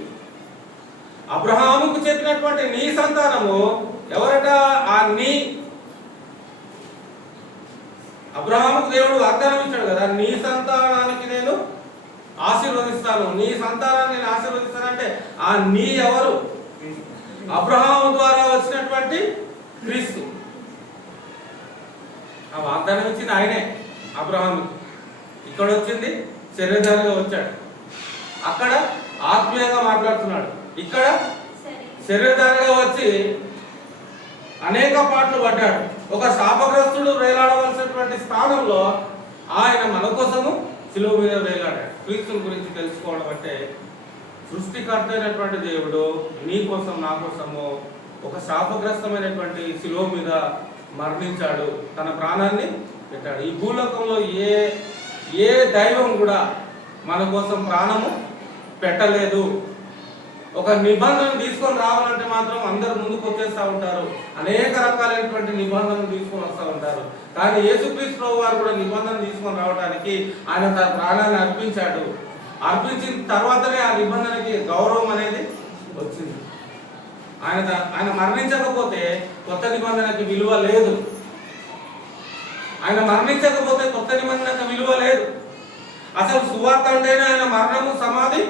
అబ్రహాముకు చెప్పినటువంటి నీ సంతానము ఎవరట? ఆ నీ అబ్రహాముకు దేవుడు వాగ్దానం ఇచ్చాడు కదా, నీ సంతానానికి నేను ఆశీర్వదిస్తాను, నీ సంతానాన్ని నేను ఆశీర్వదిస్తానంటే ఆ నీ ఎవరు? అబ్రహాము ద్వారా వచ్చినటువంటి క్రీస్తు. ఆ వాగ్దానం ఇచ్చింది ఆయనే అబ్రహాముకి. ఇక్కడ వచ్చింది శరీరధారిగా వచ్చాడు, అక్కడ ఆత్మీయంగా మాట్లాడుతున్నాడు, ఇక్కడ శరీరధారిగా వచ్చి అనేక పాటలు పడ్డాడు. ఒక శాపగ్రస్తుడు వేలాడవలసినటువంటి స్థానంలో ఆయన మన కోసము శిలువ మీద వేలాడాడు. క్రీస్తుని గురించి తెలుసుకోవడం అంటే, సృష్టికర్త అయినటువంటి దేవుడు నీ కోసం నా కోసము ఒక శాపగ్రస్తమైనటువంటి శిలువ మీద మరణించాడు, తన ప్రాణాన్ని పెట్టాడు. ఈ భూలోకంలో ఏ దైవం కూడా మన కోసం ప్రాణము పెట్టలేదు. ఒక నిబంధన తీసుకొని రావాలంటే మాత్రం అందరు ముందుకు వచ్చేస్తూ ఉంటారు, అనేక రకాలైనటువంటి నిబంధనలు తీసుకొని వస్తూ ఉంటారు. కానీ యేసుక్రీస్తు వారు కూడా నిబంధన తీసుకొని రావడానికి ఆయన తన ప్రాణాన్ని అర్పించాడు. అర్పించిన తర్వాతనే ఆ నిబంధనకి గౌరవం అనేది వచ్చింది. ఆయన మరణించకపోతే కొత్త నిబంధనకి విలువ లేదు. ఆయన మరణించకపోతే కొత్త నిబంధనకు విలువ లేదు. అసలు సువార్త అంటేనే ఆయన మరణము, సమాధి,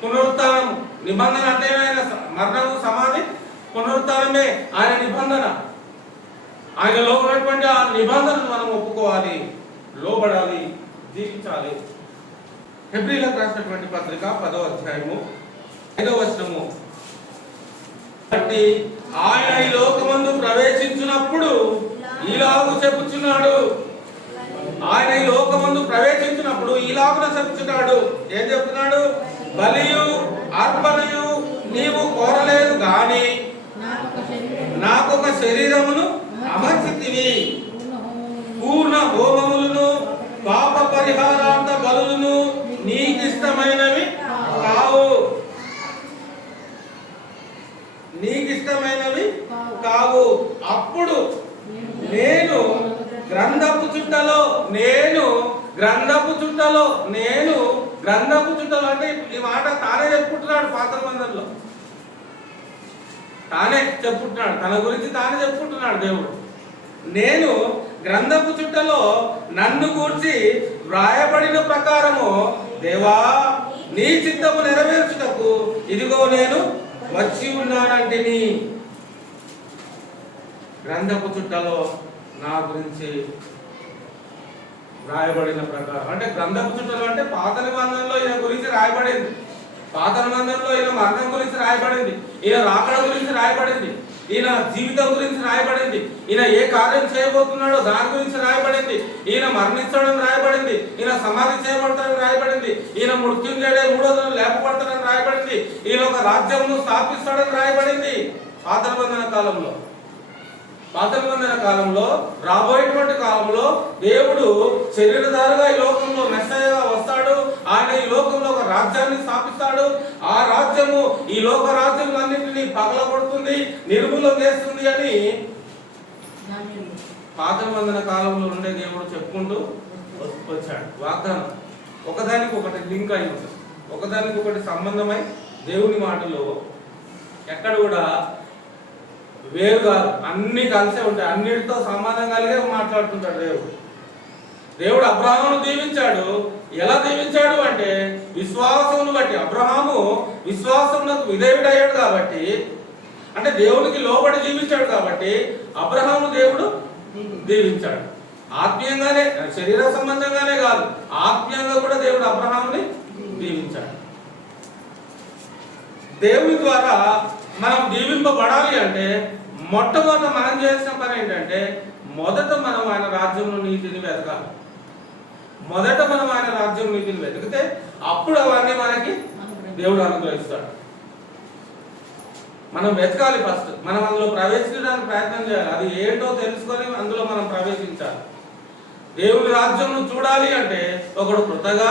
పునరుత్థానము. నిబంధన అంటేనే ఆయన మరణము, సమాధి, పునరుత్థానమే ఆయన నిబంధన. ఆయనలో ఉన్నటువంటి ఆ నిబంధనను మనం ఒప్పుకోవాలి, లోబడాలి, జీవించాలి. హెబ్రీలకు రాసినటువంటి పత్రిక 10వ అధ్యాయము 5వ వచనము, ఆయన ఈ లోకమందు ప్రవేశించినప్పుడు ఇలాగు చెప్పుచున్నాడు. ఆయన ఈ లోకమందు ప్రవేశించినప్పుడు ఇలాగున చెప్పుచున్నాడు. ఏం చెప్తున్నాడు? బలియు అర్పణయు నీవు కోరలేదు గాని నాకొక శరీరమును అమర్చితివి, పూర్ణ హోమములను పాప పరిహారార్థ బలులను నీకిష్టమైనవి కావు. నీకిష్టమైనవి కావు. అప్పుడు నేను గ్రంథపు చుట్టలో అంటే ఈ మాట తానే చెప్పుకుంటున్నాడు. పాత నిబంధనలో తానే చెప్పుకుంటున్నాడు, తన గురించి తానే చెప్పుకుంటున్నాడు దేవుడు. నేను గ్రంథపు చుట్టలో నన్ను గూర్చి వ్రాయబడిన ప్రకారము దేవా నీ చిత్తము నెరవేర్చుటకు ఇదిగో నేను వచ్చి ఉన్నానంటిని. గ్రంథపు చుట్టలో నా గురించి రాయబడిన ప్రకారం అంటే గ్రంథపు చుట్టలో అంటే పాత నిబంధనలో ఈయన గురించి రాయబడింది. పాత నిబంధనలో ఈయన మరణం గురించి రాయబడింది, ఈయన రాకడ గురించి రాయబడింది, ఈయన జీవితం గురించి రాయబడింది, ఈయన ఏ కార్యం చేయబోతున్నాడో దాని గురించి రాయబడింది, ఈయన మరణించడం రాయబడింది, ఈయన సమాధి చేయబడతాడని రాయబడింది, ఈయన మృత్యుంజయుడే 3వ దినం లేపబడతాడని రాయబడింది, ఈయన ఒక రాజ్యంను స్థాపిస్తాడని రాయబడింది. పాత నిబంధన కాలంలో రాబోయేటువంటి కాలంలో దేవుడు శరీరధారుగా ఈ లోకంలో మెస్సయ్యగా వస్తాడు. ఆయన ఈ లోకంలో ఒక రాజ్యాన్ని స్థాపిస్తాడు. ఆ రాజ్యము ఈ లోక రాజ్యములన్నింటినీ పగలగొడుతుంది, నిర్మూలన చేస్తుంది అని పాత నిబంధన కాలంలో ఉండే దేవుడు చెప్పుకుంటూ వచ్చాడు. వాగ్దానం ఒకదానికి ఒకటి లింక్ అయి ఉంటుంది, ఒకదానికి ఒకటి సంబంధమై దేవుని మాటలో ఎక్కడ కూడా వేరు కాదు, అన్ని కలిసే ఉంటాయి, అన్నిటితో సంబంధం కలిగే మాట్లాడుతుంటాడు దేవుడు. అబ్రహామును దీవించాడు. ఎలా దీవించాడు అంటే విశ్వాసమును బట్టి. అబ్రహాము విశ్వాసమునకు విధేయుడయ్యాడు కాబట్టి, అంటే దేవునికి లోబడి జీవించాడు కాబట్టి అబ్రహాము దేవుడు దీవించాడు. ఆత్మీయంగానే, శరీర సంబంధంగానే కాదు, ఆత్మీయంగా కూడా దేవుడు అబ్రహాముని దీవించాడు. దేవుని ద్వారా మనం దీవింపబడాలి అంటే మొట్టమొదట మనం చేసిన పని ఏంటంటే మొదట మనం ఆయన రాజ్యంలో నీతిని వెతకాలి. మొదట మనం ఆయన రాజ్యం నీతిని వెతికితే అప్పుడు అవన్నీ మనకి దేవుడు అనుగ్రహిస్తాడు. మనం వెతకాలి ఫస్ట్, మనం అందులో ప్రవేశించడానికి ప్రయత్నం చేయాలి. అది ఏంటో తెలుసుకొని అందులో మనం ప్రవేశించాలి. దేవుని రాజ్యం చూడాలి అంటే ఒకడు కృతగా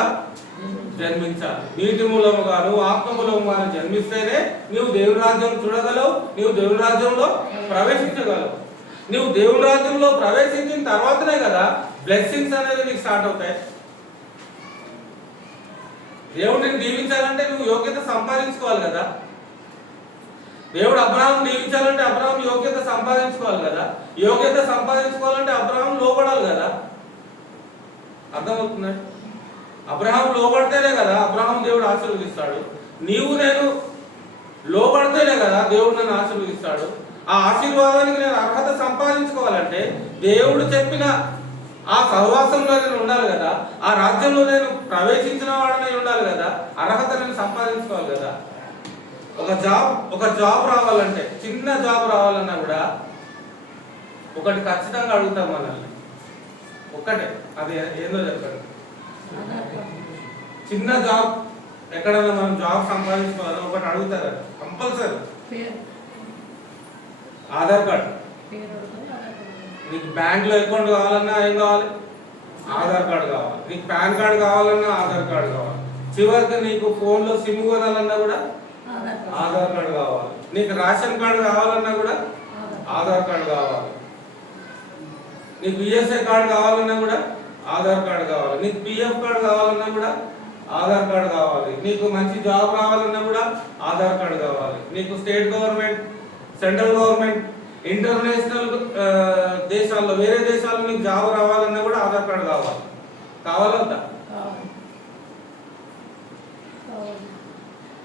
జన్మించాలి. నీటి మూలముగాను ఆత్మ మూలముగాను జన్మిస్తేనే నీవు దేవుని రాజ్యం చూడగలవు, నీవు దేవుని రాజ్యంలో ప్రవేశించగలవు. నీవు దేవుని రాజ్యంలో ప్రవేశించిన తర్వాతనే కదా బ్లెస్సింగ్స్ అనేది నీకు స్టార్ట్ అవుతాయి. దేవుడిని దీవించాలంటే నువ్వు యోగ్యత సంపాదించుకోవాలి కదా. దేవుడు అబ్రహాం దీవించాలంటే అబ్రహాం యోగ్యత సంపాదించుకోవాలి కదా. యోగ్యత సంపాదించుకోవాలంటే అబ్రహాం లోబడాలి కదా. అర్థమవుతుంది? అబ్రహాం లోబడితేనే కదా అబ్రహాం దేవుడు ఆశీర్వదిస్తాడు. నీవు నేను లోబడితేనే కదా దేవుడు నన్ను ఆశీర్వదిస్తాడు. ఆ ఆశీర్వాదానికి నేను అర్హత సంపాదించుకోవాలంటే దేవుడు చెప్పిన ఆ సహవాసంలో నేను ఉండాలి కదా, ఆ రాజ్యంలో నేను ప్రవేశించిన వాడనే ఉండాలి కదా, అర్హత నేను సంపాదించుకోవాలి కదా. ఒక జాబ్ రావాలంటే, చిన్న జాబ్ రావాలన్నా కూడా ఒకటి ఖచ్చితంగా అడుగుతాం మనల్ని, ఒక్కటే, అది ఏందో చెప్పండి. చిన్న జాబ్ ఎక్కడైనా మనం జాబ్ సంపాదించుకోవాలి, ఒకటి అడుగుతారు కంపల్సరీ, ఆధార్ కార్డు. నీకు బ్యాంక్ లో అకౌంట్ కావాలన్నా ఏం కావాలి? ఆధార్ కార్డు కావాలి. నీకు పాన్ కార్డు కావాలన్నా ఆధార్ కార్డు కావాలి. చివరికి నీకు ఫోన్ లో సిమ్ కొనాలన్నా కూడా ఆధార్ కార్డు కావాలి. నీకు రేషన్ కార్డు కావాలన్నా కూడా ఆధార్ కార్డు కావాలి. నీకు ఈఎస్ఐ కార్డు కావాలన్నా కూడా ఆధార్ కార్డు కావాలి. నీకు పిఎఫ్ కార్డు కావాలన్నా కూడా ఆధార్ కార్డు కావాలి. నీకు మంచి జాబ్ రావాలన్నా కూడా ఆధార్ కార్డు కావాలి. నీకు state government, central government, international దేశాల్లో, వేరే దేశాల్లో నీకు జాబ్ రావాలన్నా కూడా ఆధార్ కార్డు కావాలి. కావాలంతా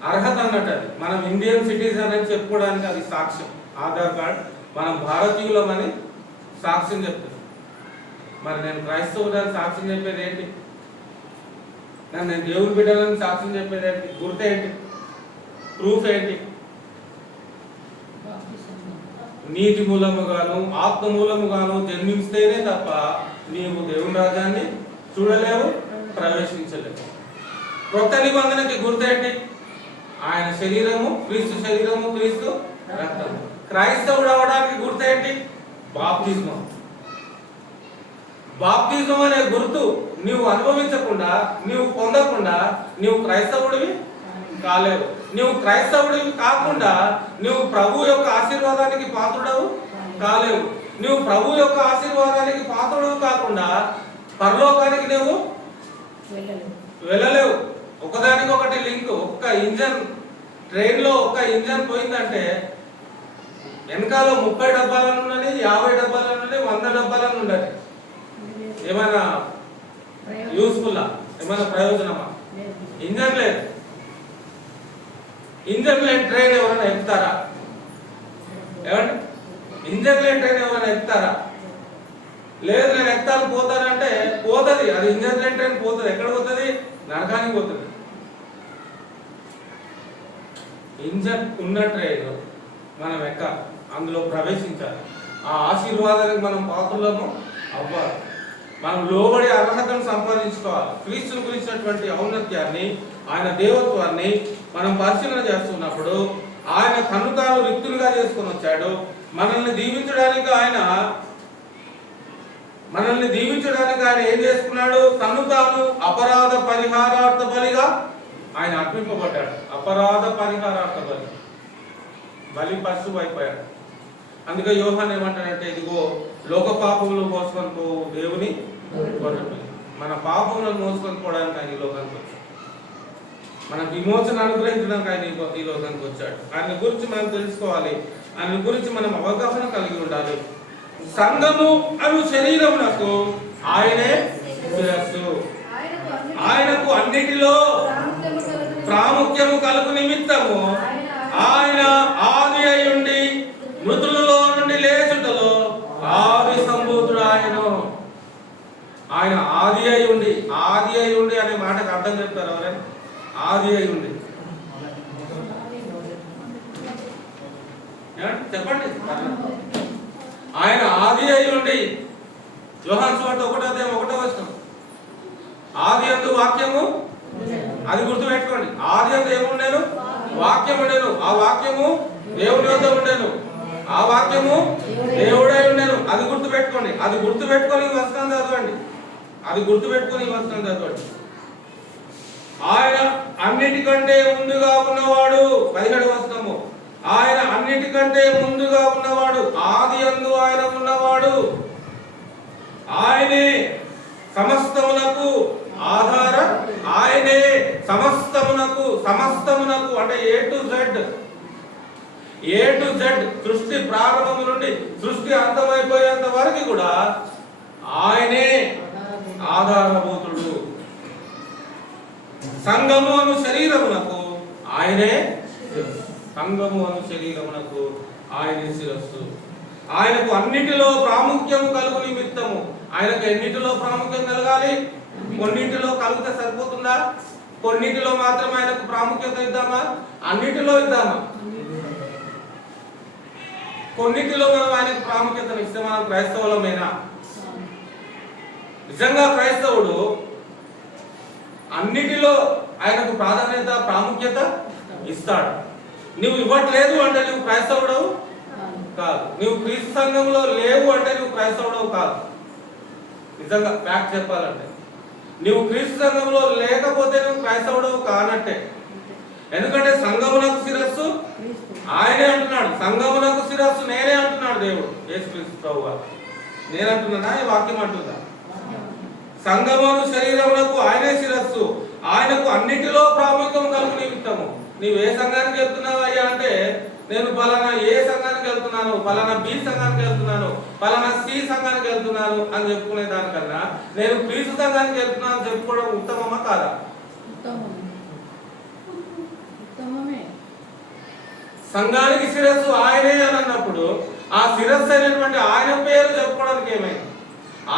అర్హత అన్నట్టు. అది మనం ఇండియన్ సిటిజన్ అని చెప్పుకోవడానికి అది సాక్ష్యం. ఆధార్ కార్డ్ మనం భారతీయులమని సాక్ష్యం చెప్తుంది. మరి నేను క్రైస్తవులని సాక్ష్యం చెప్పేది ఏంటి? నేను దేవుని బిడ్డలని సాక్ష్యం చెప్పేది ఏంటి? గుర్తు ఏంటి? ప్రూఫ్ ఏంటి? నీతి మూలముగాను ఆత్మ మూలముగాను జన్మిస్తేనే తప్ప నీవు దేవుని రాజ్యాన్ని చూడలేవు, ప్రవేశించలేవు. కొత్త నిబంధనకి గుర్తు ఏంటి? ఆయన శరీరము, క్రీస్తు శరీరము, క్రీస్తు రక్తము. క్రైస్తవుడు అవడానికి గుర్తు ఏంటి? బాప్తిజం. బాప్తిజం అనే గుర్తు నీవు అనుభవించకుండా, నీవు పొందకుండా నీవు క్రైస్తవుడివి కాలేవు. నువ్వు క్రైస్తవుడివి కాకుండా నువ్వు ప్రభు యొక్క ఆశీర్వాదానికి పాత్రుడవు కాలేవు. నువ్వు ప్రభు యొక్క ఆశీర్వాదానికి పాత్రుడవు కాకుండా పరలోకానికి నువ్వు వెళ్ళలేవు. ఒకదానికి ఒకటి లింక్. ఒక్క ఇంజన్, ట్రైన్లో ఒక్క ఇంజన్ పోయిందంటే వెనకాల 30 డబ్బాలను ఉన్నది, 50 డబ్బాలను ఉన్నది, 100 డబ్బాలను ఉండదు. ఏమైనా యూస్ఫుల్లా? ఏమైనా ప్రయోజనమా? ఇంజన్ లేదు. ఇంజన్ లేని ట్రైన్ ఎవరైనా ఎక్కుతారా? ఏమండి? ఇంజన్ లేని ట్రైన్ ఎవరైనా ఎక్కుతారా? లేదు, నేను ఎక్కుతాను పోతానంటే పోతుంది. అది ఇంజన్ లేని ట్రైన్ పోతుంది. ఎక్కడ పోతుంది? నరకానికి పోతుంది. ఇంజన్ ఉన్న ట్రైన్ మనం ఎక్కాలి, అందులో ప్రవేశించాలి. ఆ ఆశీర్వాదానికి మనం పాత్రలము అవ్వాలి. మనం లోబడి అర్హతను సంపాదించుకోవాలి. క్రీస్తుని గురించినటువంటి ఔన్నత్యాన్ని, ఆయన దేవత్వాన్ని మనం పరిశీలన చేస్తున్నప్పుడు ఆయన తను తాను రిక్తులుగా చేసుకొని వచ్చాడు. మనల్ని దీవించడానికి ఆయన ఏం చేసుకున్నాడు? తను తాను అపరాధ పరిహారార్థ బలిగా ఆయన అర్పింపబడ్డాడు. అపరాధ పరిహారార్థ బలి పశువు అయిపోయాడు. అందుకే యోహాన్ ఏమంటాడంటే, ఇదిగో లోక పాపములు మోసుకొని పో దేవుని గొర్రెపిల్ల. మన పాపములను మోసుకొని పోవడానికి ఆయన ఈ లోకానికి వచ్చాడు. మన విమోచన అనుగ్రహించడానికి ఆయన ఈ లోకానికి వచ్చాడు. ఆయన గురించి మనం తెలుసుకోవాలి, ఆయన గురించి మనం అవగాహన కలిగి ఉండాలి. సంఘము అను శరీరమునకు ఆయనే శిరస్సు. ఆయనకు అన్నిటిలో ప్రాముఖ్యము కలుగు నిమిత్తము ఆయన ఆది అయ్యుండి మృతులలో నుండి లేచుటలో ఆది సంభూతుడు ఆయను. ఆయన ఆది అయి ఉండి అనే మాటకు అర్థం చెప్తారు ఎవరైనా? ఆది అయి ఉండి చెప్పండి. ఆయన ఆది అయి ఉండి, యోహాను సువార్త 1:1 ఆది యందు వాక్యము, అది గుర్తుపెట్టుకోండి. ఆది యందు ఏముండేను? వాక్యం ఉండేను. ఆ వాక్యము దేవుని వద్ద ఉండేను. ఆ వాక్యము దేవుడై ఉండేను. అది గుర్తుపెట్టుకోండి. అది గుర్తుపెట్టుకొని వచనం చదవండి. ఆయన అన్నిటికంటే ముందుగా ఉన్నవాడు. 17వ వచనము. ఆయన అన్నిటికంటే ముందుగా ఉన్నవాడు, ఆది యందు ఆయన ఉన్నవాడు. ఆయనే సమస్తమునకు ఆధారం. ఆయనే సమస్తమునకు అంటే ఏ టు జెడ్ సృష్టి ప్రారంభము నుండి సృష్టి అంతమైపోయేంత వరకు కూడా ఆయనే ఆధారభూతుడు. సంఘము అను శరీరమునకు ఆయనే శిరస్సు. ఆయనకు అన్నిటిలో ప్రాముఖ్యము కలుగు నిమిత్తము. ఆయనకు ఎన్నిటిలో ప్రాముఖ్యం కలగాలి? కొన్నిటిలో కలిగితే సరిపోతుందా? కొన్నిటిలో మాత్రం ఆయనకు ప్రాముఖ్యత ఇద్దామా? అన్నిటిలో ఇద్దామా? కొన్నిటిలో మనం ఆయనకు ప్రాముఖ్యతను ఇస్తే మనం క్రైస్తవులమేనా? నిజంగా క్రైస్తవుడు అన్నిటిలో ఆయనకు ప్రాధాన్యత, ప్రాముఖ్యత ఇస్తాడు. నువ్వు ఇవ్వట్లేదు అంటే నువ్వు క్రైస్తవుడవు కాదు. నువ్వు క్రీస్తు సంఘంలో లేవు అంటే నువ్వు క్రైస్తవుడవు కాదు. నిజంగా ఫ్యాక్ట్ చెప్పాలంటే నువ్వు క్రీస్తు సంఘంలో లేకపోతే నువ్వు క్రైస్తవుడవు కానట్టే. ఎందుకంటే సంఘమునకు శిరస్సు ఆయనే అంటున్నాడు. సంఘమునకు శిరస్సు నేనే అంటున్నాడు దేవుడు, యేసుక్రీస్తు ప్రభువు. నేనంటున్నానా? ఈ వాక్యం అంటుందా? సంఘమును శరీరమునకు ఆయనే శిరస్సు. ఆయనకు అన్నిటిలో ప్రాముఖ్యం కలుగు నిమిత్తము. నీవు ఏ సంఘానికి వెళ్తున్నావు అయ్యా అంటే, నేను పలానా ఏ సంఘానికి వెళ్తున్నాను, పలానా బి సంఘానికి వెళ్తున్నాను, పలానా సి సంఘానికి వెళ్తున్నాను అని చెప్పుకునే దానికన్నా నేను క్రీస్తు సంఘానికి వెళ్తున్నాను అని చెప్పుకోవడం ఉత్తమమా కాదా? సంఘానికి శిరస్సు ఆయనే అని అన్నప్పుడు ఆ శిరస్సు అనేటువంటి ఆయన పేరు చెప్పుకోవడానికి ఏమైంది?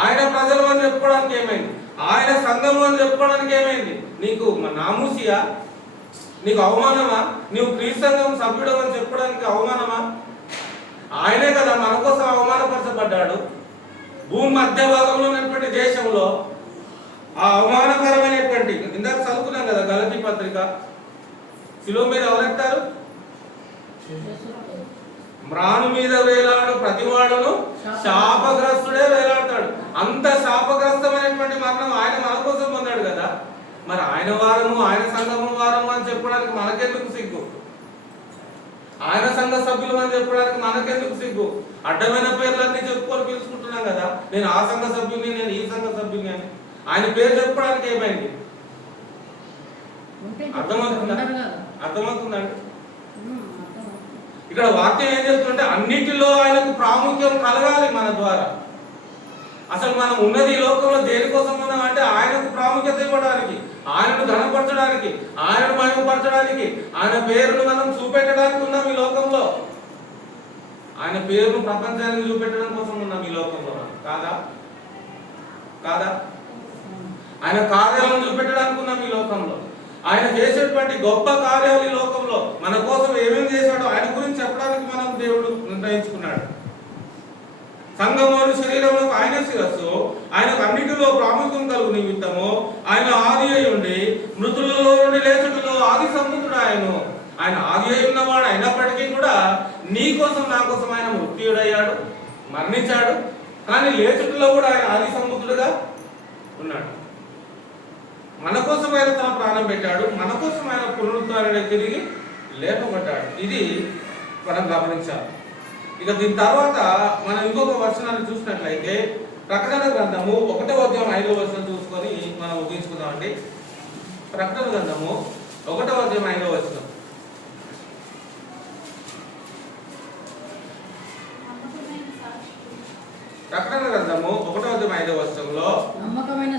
ఆయన ప్రజలు అని చెప్పుకోవడానికి ఏమైంది? ఆయన సంఘము అని చెప్పుకోవడానికి ఏమైంది? నీకు నామూసియా? నీకు అవమానమా? నీవు క్రీస్తు సంఘం సభ్యుడు అని చెప్పుకోవడానికి అవమానమా? ఆయనే కదా మన కోసం అవమానపరచబడ్డాడు. భూమి మధ్య భాగంలో ఉన్నటువంటి దేశంలో ఆ అవమానకరమైనటువంటి, ఇందాక చదువుకున్నాం కదా గలతీ పత్రిక, శిలువ మీద ఎవరెత్తారు? మ్రాను మీద వేలాడు ప్రతివాడును శాపగ్రస్తుడే వేలాడతాడు. అంత శాపగ్రస్తమైనటువంటి మరణం ఆయన మన కోసం పొందాడు కదా. మరి ఆయన వారము, ఆయన సంఘము వారము అని చెప్పడానికి మనకెందుకు సిగ్గు? ఆయన సంఘ సభ్యులు అని చెప్పడానికి మనకెందుకు సిగ్గు? అడ్డమైన పేర్లన్నీ చెప్పుకొని పిలుచుకుంటున్నాం కదా. నేను ఆ సంఘ సభ్యుని, నేను ఈ సంఘ సభ్యుని అని. ఆయన పేరు చెప్పడానికి ఏమైంది? అర్థమవుతుందండి? ఇక్కడ వాక్యం ఏం చెప్తుంటే అన్నిటిలో ఆయనకు ప్రాముఖ్యం కలగాలి మన ద్వారా. అసలు మనం ఉన్నది ఈ లోకంలో దేనికోసం ఉన్నాం అంటే ఆయనకు ప్రాముఖ్యత ఇవ్వడానికి, ఆయనను ఘనపరచడానికి, ఆయనను మహిమపరచడానికి, ఆయన పేరును మనం చూపెట్టడానికి ఉన్నాం ఈ లోకంలో. ఆయన పేరును ప్రపంచానికి చూపెట్టడం కోసం ఉన్నాం ఈ లోకంలో. కాదా? ఆయన కార్యాలను చూపెట్టడానికి ఉన్నాం ఈ లోకంలో. ఆయన చేసేటువంటి గొప్ప కార్యాలు ఈ లోకంలో మన కోసం ఆయను. ఆయన ఆది అయి ఉన్నవాడు అయినప్పటికీ కూడా నీ కోసం నా కోసం ఆయన మృత్యుడయ్యాడు, మరణించాడు. కానీ లేచుట్లో కూడా ఆయన ఆది సంబుద్ధుడుగా ఉన్నాడు. మన కోసం ఆయన తన ప్రాణం పెట్టాడు, మన కోసం ఆయన పునరుద్ధరణ తిరిగి లేపబడ్డాడు. ఇది మనం గమనించాలి. ఇక దీని తర్వాత మనం ఇంకొక వచనాన్ని చూసినట్లయితే ప్రకటన గ్రంథము 1వ అధ్యాయం 5వ వచనం చూసుకొని మనం ముగించుకుందామండి. ప్రకటన గ్రంథము 1వ అధ్యాయం 5వ వచనం. ప్రకటన గ్రంథము 1వ అధ్యాయం 5వ వచనంలో నమ్మకమైన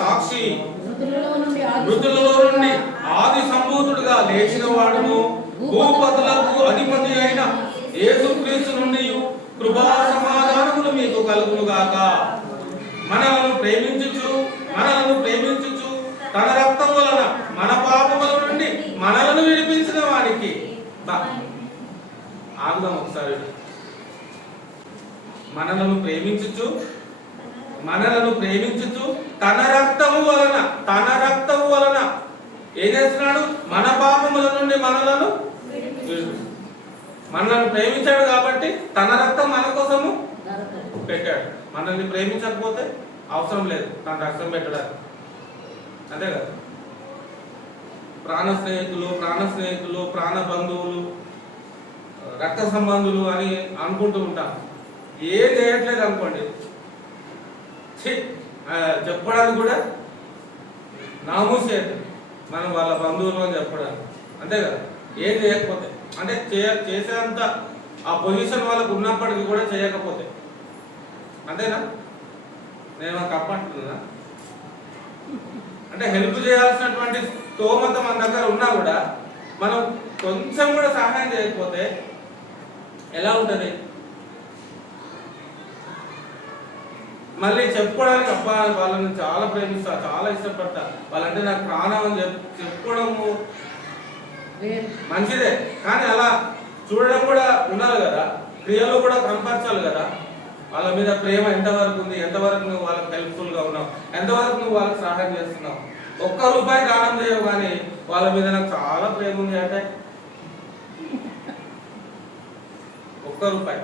సాక్షి మృతులలో నుండి ఆది సంభూతుడుగా లేచిన వాడును భూపతులకు అధిపతి అయిన యేసుక్రీస్తు నుండి కృపా సమాధానములు మీకు కలుగును గాక. మనలను ప్రేమించుచు తన రక్తం వలన మన పాపముల నుండి మనలను విడిపించిన వానికి. ఆగుదాం ఒకసారి. మనలను ప్రేమించుచు తన రక్తము వలన ఏం చేస్తున్నాడు? మన పాపముల నుండి మనలను ప్రేమించాడు కాబట్టి తన రక్తం మన కోసము పెట్టాడు. మనల్ని ప్రేమించకపోతే అవసరం లేదు తన రక్తం పెట్టడానికి, అంతే కదా. ప్రాణ స్నేహితులు, ప్రాణ బంధువులు, రక్త సంబంధులు అని అనుకుంటూ ఉంటాం. ఏం చేయట్లేదు అనుకోండి, చెప్పడానికి కూడా నామూసేది మనం వాళ్ళ బంధువులు అని చెప్పడానికి, అంతే కదా. ఏం చేయకపోతే అంటే చేసేంత ఆ పొజిషన్ వాళ్ళకు ఉన్నప్పటికీ కూడా చేయకపోతే, అంతేనా? నేను తప్పంటున్నా. అంటే హెల్ప్ చేయాల్సినటువంటి స్తోమత మన దగ్గర ఉన్నా కూడా మనం కొంచెం కూడా సహాయం చేయకపోతే ఎలా ఉంటుంది? మళ్ళీ చెప్పుకోవడానికి అబ్బా వాళ్ళని చాలా ప్రేమిస్తా, చాలా ఇష్టపడతా, వాళ్ళంటే నాకు ప్రాణం అని చెప్పుకోవడము మంచిదే. కానీ అలా చూడడం కూడా ఉండాలి కదా, క్రియలో కూడా కనపరచాలి కదా. వాళ్ళ మీద ప్రేమ ఎంతవరకు ఉంది, ఎంతవరకు నువ్వు వాళ్ళకి హెల్ప్ఫుల్గా ఉన్నావు, ఎంతవరకు నువ్వు వాళ్ళకి సహాయం చేస్తున్నావు. ₹1 దానం చేయవు కానీ వాళ్ళ మీద నాకు చాలా ప్రేమ ఉంది అంటే ₹1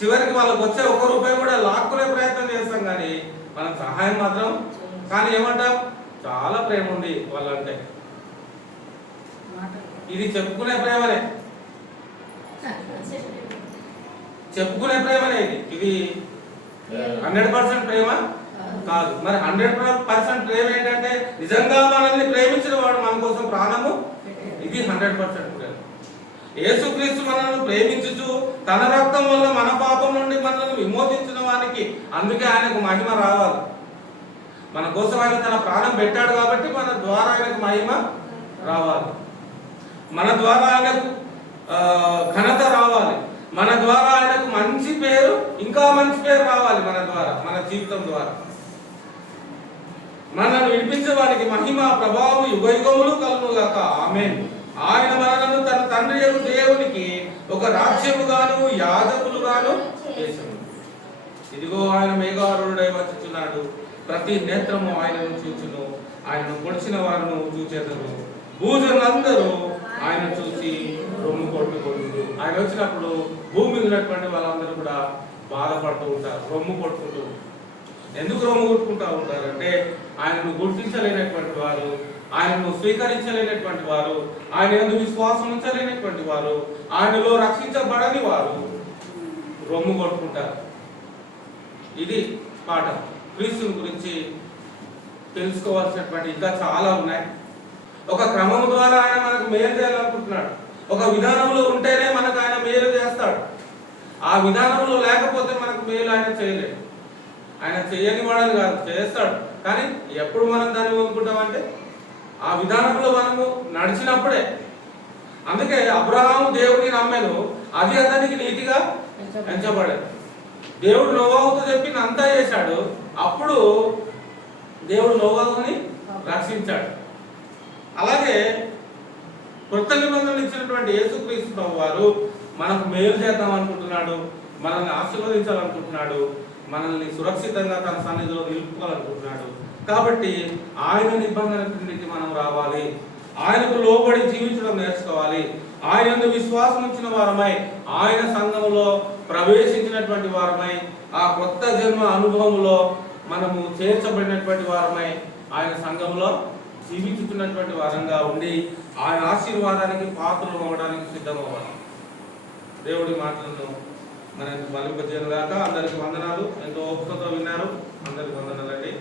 చివరికి వాళ్ళకి వచ్చే ₹1 కూడా లాక్కునే ప్రయత్నం చేస్తాం కానీ మనం సహాయం మాత్రం. కానీ ఏమంటాం? చాలా ప్రేమ ఉంది వాళ్ళంటే. ఇది చెప్పుకునే ప్రేమనే ఇది 100% ప్రేమ కాదు. మరి 100% ప్రేమ ఏంటంటే నిజంగా మనల్ని ప్రేమించిన వాడు మన కోసం ప్రాణము, ఇది 100% ప్రేమ. యేసుక్రీస్తు మనల్ని ప్రేమించుచు తన రక్తం వల్ల మన పాపం నుండి మనల్ని విమోచించిన వానికి, అందుకే ఆయనకు మహిమ రావాలి. మన కోసం ఆయన తన ప్రాణం పెట్టాడు కాబట్టి మన ద్వారా ఆయనకు మహిమ రావాలి, మన ద్వారా ఆయనకు ఘనత రావాలి, మన ద్వారా ఆయనకు మంచి పేరు, ఇంకా మంచి పేరు రావాలి. మన ద్వారా, మన జీవితం ద్వారా మనల్ని విడిపించే వారికి మహిమ ప్రభావం యుగయుగములు కలుగును గాక. ఆమేన్. ఆయన మనలను తన తండ్రి యొక్క దేవునికి ఒక రాజ్యముగాను యాజకులుగాను చేశాడు. ఇదిగో ఆయన మేఘారూఢుడై వచ్చుచున్నాడు, ప్రతి నేత్రము ఆయనను చూచును, ఆయనను పొడిచిన వారును చూచేదరు, భూజనులందరూ ఆయన చూసి రొమ్ము కొట్టుకుంటారు. ఆయన వచ్చినప్పుడు భూమి ఉన్నటువంటి వాళ్ళందరూ కూడా బాధపడుతూ ఉంటారు, రొమ్ము కొట్టుకుంటూ. ఎందుకు రొమ్ము కొట్టుకుంటూ ఉంటారంటే ఆయనను గుర్తించలేనటువంటి వారు, ఆయనను స్వీకరించలేనటువంటి వారు, ఆయన యందు విశ్వాసం ఉంచలేనటువంటి వారు, ఆయనలో రక్షించబడని వారు రొమ్ము కొట్టుకుంటారు. ఇది పాఠం. క్రీస్తుని గురించి తెలుసుకోవాల్సినటువంటి ఇంకా చాలా ఉన్నాయి. ఒక క్రమం ద్వారా ఆయన మనకు మేలు చేయాలనుకుంటున్నాడు. ఒక విధానంలో ఉంటేనే మనకు ఆయన మేలు చేస్తాడు. ఆ విధానంలో లేకపోతే మనకు మేలు ఆయన చేయలేడు. ఆయన చేయని వాడని కాదు, చేస్తాడు. కానీ ఎప్పుడు మనం దాన్ని వదులుకుంటామంటే ఆ విధానంలో మనము నడిచినప్పుడే. అందుకే అబ్రహాము దేవుని నమ్మెను, అది అతనికి నీతిగా ఎంచబడేది. దేవుడు నోవాహుతో చెప్పింది అంతా చేశాడు, అప్పుడు దేవుడు నోవాహుని రక్షించాడు. అలాగే కొత్త నిబంధనలు ఇచ్చినటువంటి యేసుక్రీస్తు వారు మనకు మేలు చేద్దాం అనుకుంటున్నాడు, మనల్ని ఆశీర్వదించాలనుకుంటున్నాడు, మనల్ని సురక్షితంగా తన సన్నిధిలో నిలుపుకోవాలనుకుంటున్నాడు. కాబట్టి ఆయన నిబంధన క్రిందికి మనం రావాలి, ఆయనకు లోబడి జీవించడం నేర్చుకోవాలి. ఆయన యందు విశ్వాసం ఉంచిన వారమై, ఆయన సంఘములో ప్రవేశించినటువంటి వారమై, ఆ కొత్త జన్మ అనుభవంలో మనము చేర్చబడినటువంటి వారమై, ఆయన సంఘంలో జీవించుతున్నటువంటి వారంగా ఉండి ఆయన ఆశీర్వాదానికి పాత్రలు అవ్వడానికి సిద్ధమవ్వాలి. దేవుడి మాటలను మనకు బలింపజేయను గాక. అందరికి వందనాలు. ఎంతో ఓపికతో విన్నారు. అందరికి వందనాలండి.